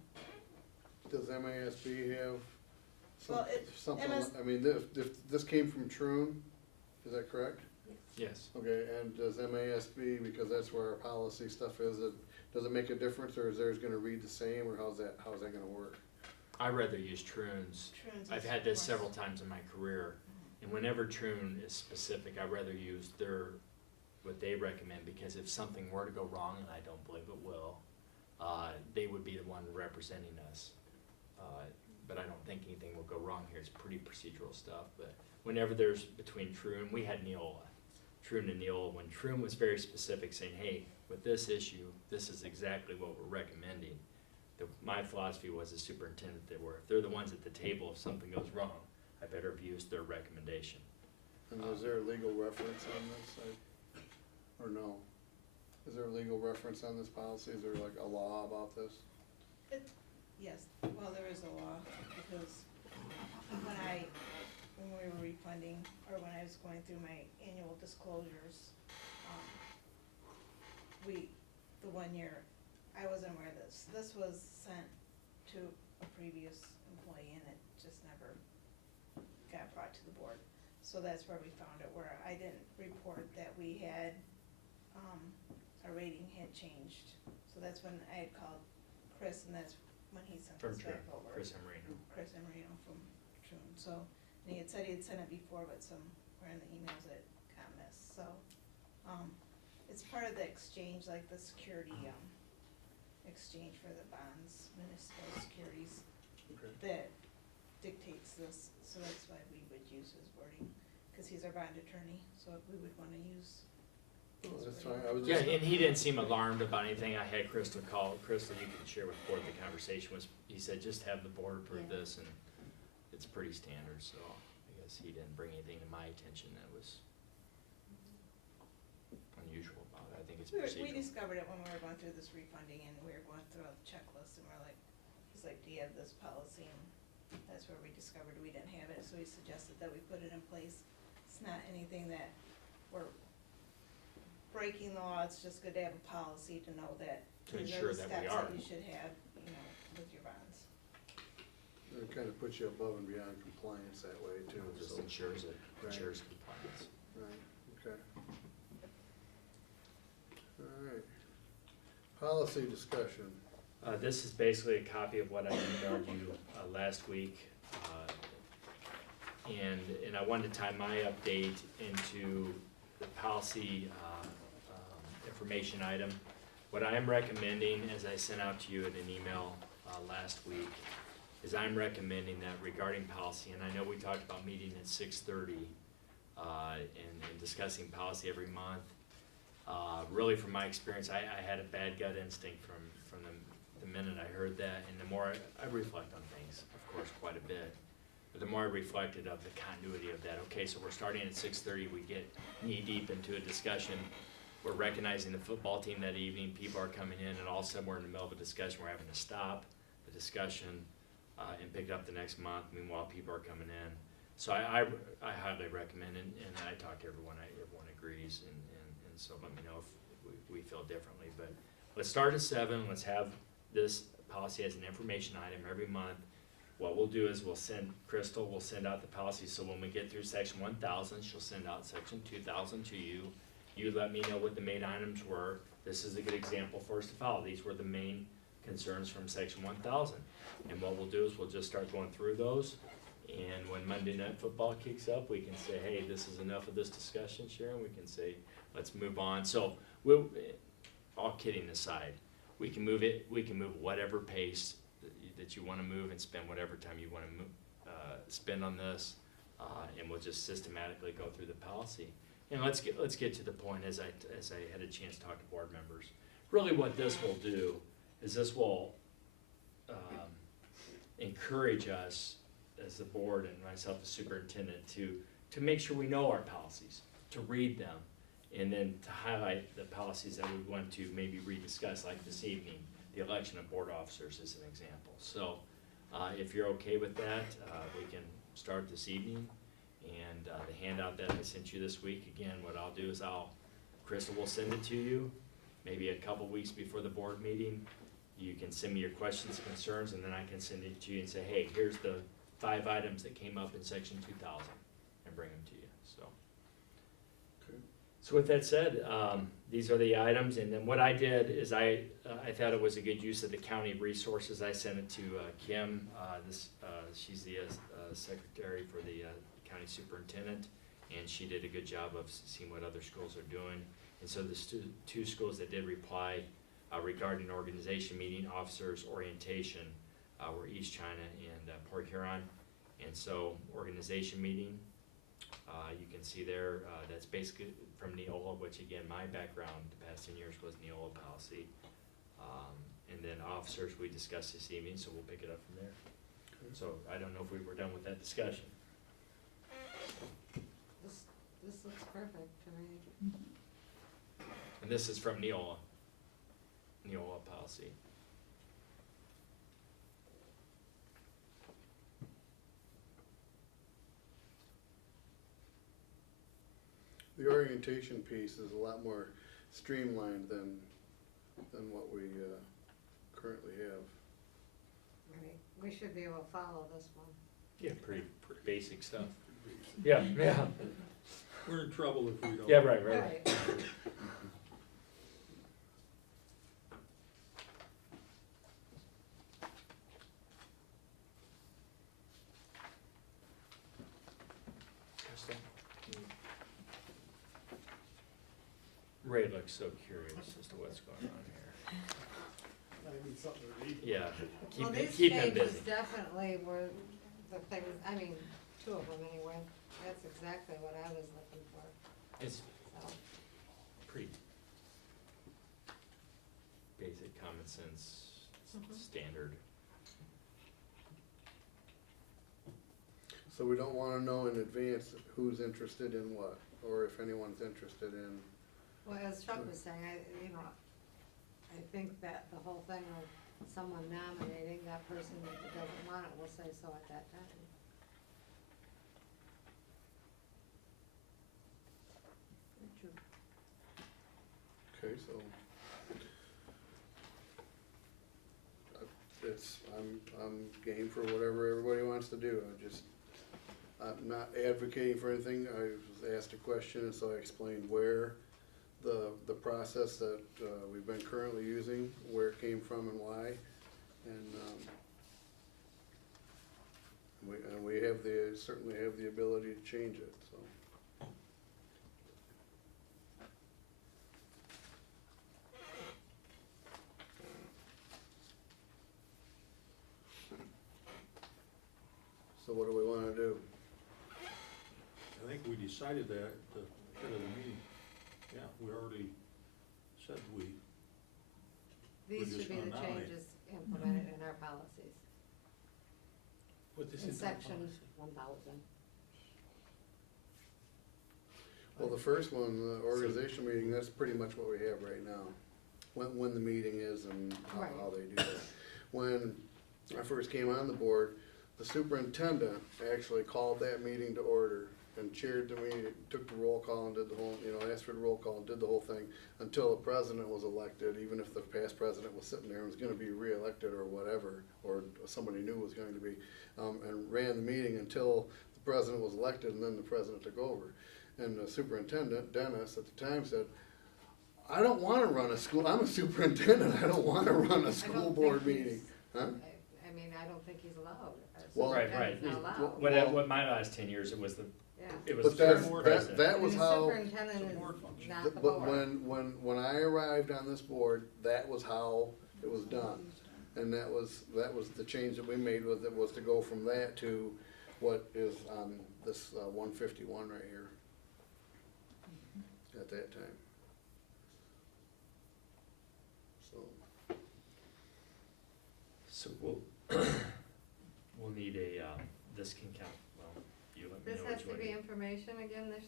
Does MASB have some, Well, something, MS I mean, if this came from Troon, is that correct? Yes. Okay, and does MASB, because that's where our policy stuff is, does it make a difference, or is theirs gonna read the same, or how's that gonna work? I'd rather use Troon's. Troon's I've is had this more several times in my career, and whenever Troon is specific, I'd rather use what they recommend, because if something were to go wrong, and I don't believe it will, they would be the one representing us. But I don't think anything will go wrong here, it's pretty procedural stuff, but whenever there's between Troon, we had Neola, Troon and Neola, when Troon was very specific, saying, hey, with this issue, this is exactly what we're recommending. My philosophy was the superintendent, if they're the ones at the table, if something goes wrong, I better have used their recommendation. And is there a legal reference on this, or no? Is there a legal reference on this policy, is there like a law about this? Yes, well, there is a law, because when we were refunding, or when I was going through my annual disclosures, the 1 year, I wasn't aware of this. This was sent to a previous employee, and it just never got brought to the board. So that's where we found it, where I didn't report that we had, our rating had changed. So that's when I had called Chris, and that's when he sent From this Troon, back over. Chris Emerino. Chris Emerino from Troon, so, and he had said he had sent it before, but somewhere in the emails it got missed, so, it's part of the exchange, like the security, exchange for the bonds, municipal securities, Okay. that dictates this, so that's why we would use his wording, cause he's our bond attorney, so we would wanna use his Oh, that's wording. fine, I was Yeah, just, and he didn't seem alarmed about anything. I had Crystal call. Crystal, you can share with the board the conversation was, he said, just have the board approve Yeah. this, and it's pretty standard, so I guess he didn't bring anything to my attention that was unusual about it. I think it's We procedural. discovered it when we were going through this refunding, and we were going through all the checklists, and we're like, he's like, do you have this policy? And that's where we discovered we didn't have it, so he suggested that we put it in place. It's not anything that we're breaking the law, it's just good to have a policy to know that To these ensure are the that we steps are. that you should have, you know, with your bonds. it kinda puts you above and beyond compliance that way too, Just so, ensures it, Right. ensures compliance. right, okay. Alright, policy discussion. This is basically a copy of what I emailed you, last week. And I wanted to tie my update into the policy, information item. What I am recommending, as I sent out to you in an email, last week, is I'm recommending that regarding policy, and I know we talked about meeting at 6:30, and discussing policy every month. Really from my experience, I had a bad gut instinct from the minute I heard that, and the more I reflect on things, of course, quite a bit. But the more I reflected of the continuity of that, okay, so we're starting at 6:30, we get knee deep into a discussion. We're recognizing the football team that evening, people are coming in, and all of a sudden we're in the middle of a discussion, we're having to stop the discussion. and pick it up the next month, meanwhile people are coming in. So I highly recommend it, and I talk to everyone, everyone agrees, and so let me know if we feel differently, but let's start at 7, let's have this policy as an information item every month. What we'll do is Crystal will send out the policy, so when we get through section 1,000, she'll send out section 2,000 to you. You let me know what the main items were. This is a good example for us to follow. These were the main concerns from section 1,000. And what we'll do is we'll just start going through those. And when Monday Night Football kicks up, we can say, hey, this is enough of this discussion, Sharon. We can say, let's move on. So all kidding aside, we can move whatever pace that you want to move and spend whatever time you want to spend on this. And we'll just systematically go through the policy. And let's get to the point as I had a chance to talk to board members. Really what this will do is this will encourage us as the board and myself as superintendent to make sure we know our policies, to read them, and then to highlight the policies that we want to maybe rediscuss, like this evening, the election of board officers is an example. So if you're okay with that, we can start this evening. And the handout that I sent you this week, again, what I'll do is Crystal will send it to you, maybe a couple weeks before the board meeting. You can send me your questions, concerns, and then I can send it to you and say, hey, here's the 5 items that came up in section 2,000, and bring them to you, so. Okay. So with that said, these are the items, and then what I did is I thought it was a good use of the county resources. I sent it to Kim, she's the secretary for the county superintendent, and she did a good job of seeing what other schools are doing. And so the 2 schools that did reply regarding organization meeting, officers orientation, were East China and Port Huron. And so organization meeting, you can see there, that's basically from Neola, which again, my background the past 10 years was Neola policy. And then officers we discussed this evening, so we'll pick it up from there. Okay. So I don't know if we were done with that discussion. This looks perfect to me. And this is from Neola policy. The orientation piece is a lot more streamlined than what we currently have. Right, we should be able to follow this one. Yeah, pretty basic stuff. Yeah. We're in trouble if we don't. Yeah, right. Ray looks so curious as to what's going on here. I need something to read. Yeah, Well, these keep him changes busy. definitely were the things, I mean, 2 of them anyway. That's exactly what I was looking for, It's so. pretty basic common sense, standard. So we don't wanna know in advance who's interested in what, or if anyone's interested in. Well, as Chuck was saying, I think that the whole thing of someone nominating that person that doesn't want it will say so at that time. Okay, so. I'm game for whatever everybody wants to do. I'm not advocating for anything. I was asked a question, and so I explained where the process that we've been currently using, where it came from and why. And we certainly have the ability to change it, so. So what do we wanna do? I think we decided that at the head of the meeting. Yeah, we already said we. These just should be the gonna nominate. changes implemented in our policies, Put this in into our section policy. 1,000. Well, the first one, the organization meeting, that's pretty much what we have right now. When the meeting is and how Right. they do it. When I first came on the board, the superintendent actually called that meeting to order and chaired the meeting, took the roll call and did the whole, asked for the roll call and did the whole thing until the president was elected, even if the past president was sitting there and was gonna be reelected or whatever, or somebody new was going to be, and ran the meeting until the president was elected and then the president took over. And the superintendent, Dennis, at the time said, I don't wanna run a school, I'm a superintendent, I don't wanna run a school board meeting. Huh? I mean, I don't think he's allowed. Well- Right, Superintendent's right. not allowed. Well- What my last 10 years, it was Yeah. it was But the that's, current that, president. that was And the how, superintendent It's a is board function. not the but board. when I arrived on this board, that was how it was done. And that was the change that we made with it, was to go from that to what is on this, 151 right here. At that time. So, So we'll, we'll need a, this can count, well, you let me This know has which to one. be information again this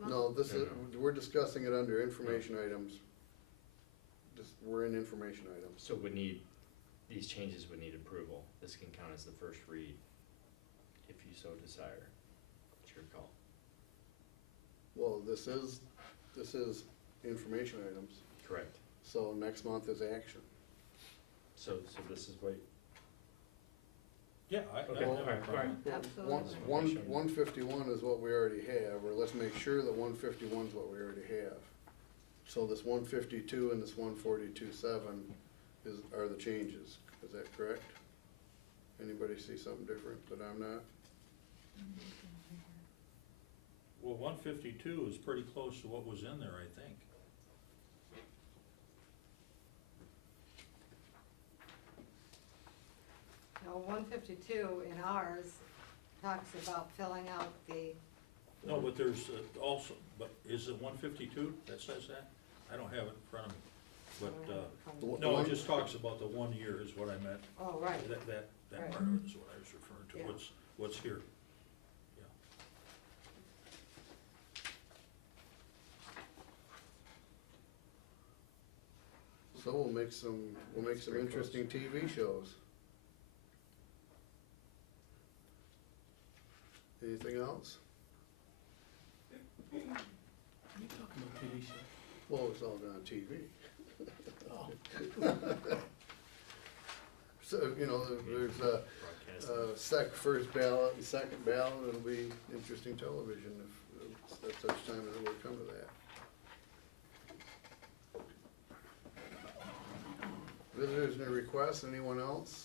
month? no, this is, No, we're discussing it under information items. We're in information items. So these changes would need approval. This can count as the first read, if you so desire. It's your call. Well, this is information items, Correct. so next month is action. So this is what, Yeah, okay, all right, all right. Absolutely. 151 is what we already have, or let's make sure that 151 is what we already have. So this 152 and this 142.7 are the changes, is that correct? Anybody see something different that I'm not? Well, 152 is pretty close to what was in there, I think. No, 152 in ours talks about filling out the, No, but there's also, but is it 152 that says that? I don't have it in front of me. But, The no, one- it just talks about the 1 year is what I meant. oh, right. That Right. part of it is what I was referring to, Yeah. what's here. Yeah. So we'll make some interesting TV shows. Anything else? What are you talking about, TV show? Well, it's all done on TV. Oh. So, there's Broadcasting. first ballot and second ballot, it'll be interesting television if at such time as it will come to that. Visitors and requests, anyone else?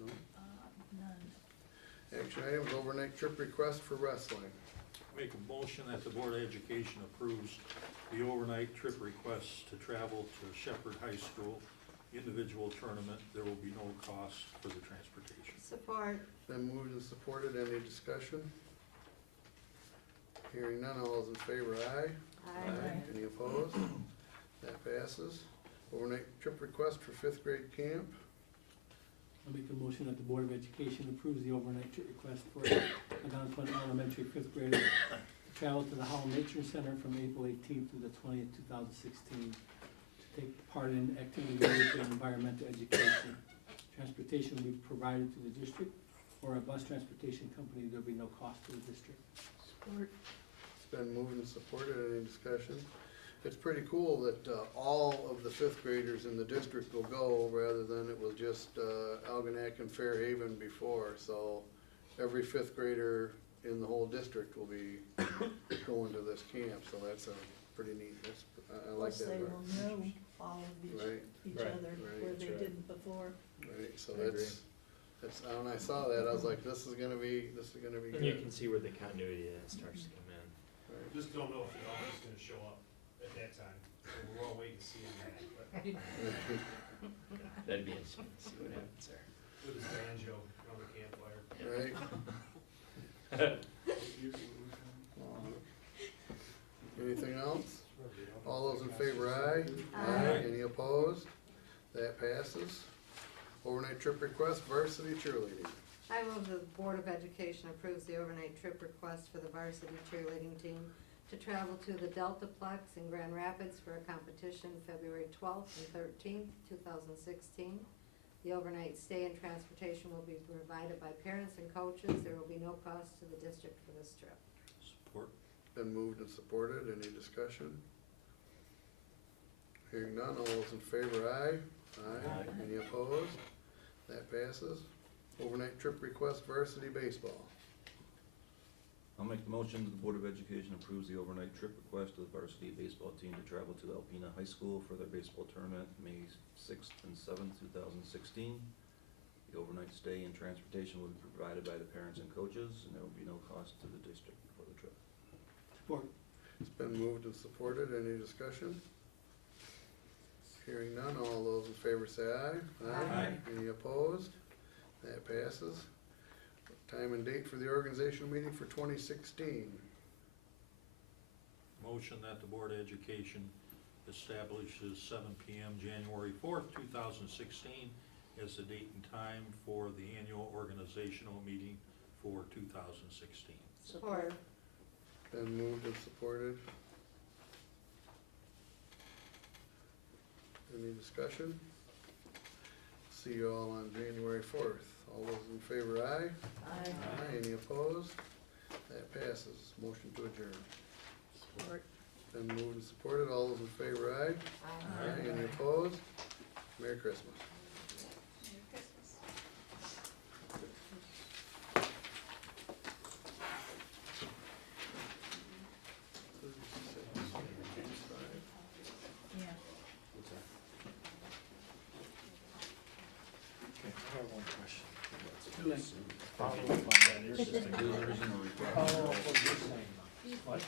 No? None. Action items, overnight trip request for wrestling. Make a motion that the Board of Education approves the overnight trip requests to travel to Shepherd High School individual tournament. There will be no cost for the transportation. Support. Been moved and supported, any discussion? Hearing none, all those in favor, aye? Aye. Any opposed? That passes. Overnight trip request for fifth grade camp. I'll make a motion that the Board of Education approves the overnight trip request for Algonquin Elementary fifth graders to travel to the Howell Nature Center from April 18th through the 20th, 2016, to take part in activities related to environmental education. Transportation will be provided to the district or a bus transportation company. There'll be no cost to the district. Support. It's been moved and supported, any discussion? It's pretty cool that all of the fifth graders in the district will go, rather than it was just Algonac and Fairhaven before. So every fifth grader in the whole district will be going to this camp, so that's a pretty neat, I like Plus that. they will know all of each Right, Right, other right, where they that's right. didn't before. right, so I agree. that's, when I saw that, I was like, this is gonna be And you good. can see where the continuity then starts to come in. Right. Just don't know if the officer's gonna show up at that time, so we're all waiting to see him but That'd be interesting to see what happens there. with his banjo on the campfire. Right? Anything else? All those in favor, aye? Aye. Any opposed? That passes. Overnight trip request, varsity cheerleading. I move the Board of Education approves the overnight trip request for the varsity cheerleading team to travel to the Deltaplex in Grand Rapids for a competition February 12th and 13th, 2016. The overnight stay and transportation will be provided by parents and coaches. There will be no cost to the district for this trip. Support. Been moved and supported, any discussion? Hearing none, all those in favor, aye? Aye. Any opposed? That passes. Overnight trip request varsity baseball. I'll make the motion that the Board of Education approves the overnight trip request of the varsity baseball team to travel to Alpena High School for their baseball tournament, May 6th and 7th, 2016. The overnight stay and transportation will be provided by the parents and coaches, and there will be no cost to the district for the trip. Support. It's been moved and supported, any discussion? Hearing none, all those in favor say aye. Aye. Any opposed? That passes. Time and date for the organizational meeting for 2016. Motion that the Board of Education establishes 7 PM January 4th, 2016 as the date and time for the annual organizational meeting for 2016. Support. Been moved and supported. Any discussion? See you all on January 4th. All those in favor, aye? Aye. Any opposed? That passes. Motion to adjourn. Support. Been moved and supported. All those in favor, aye? Aye. Any opposed? Merry Christmas. Merry Christmas. Yeah. I have one question. Too late. Follow up on that, it's just a There's no requirement. Oh, what you're saying. What?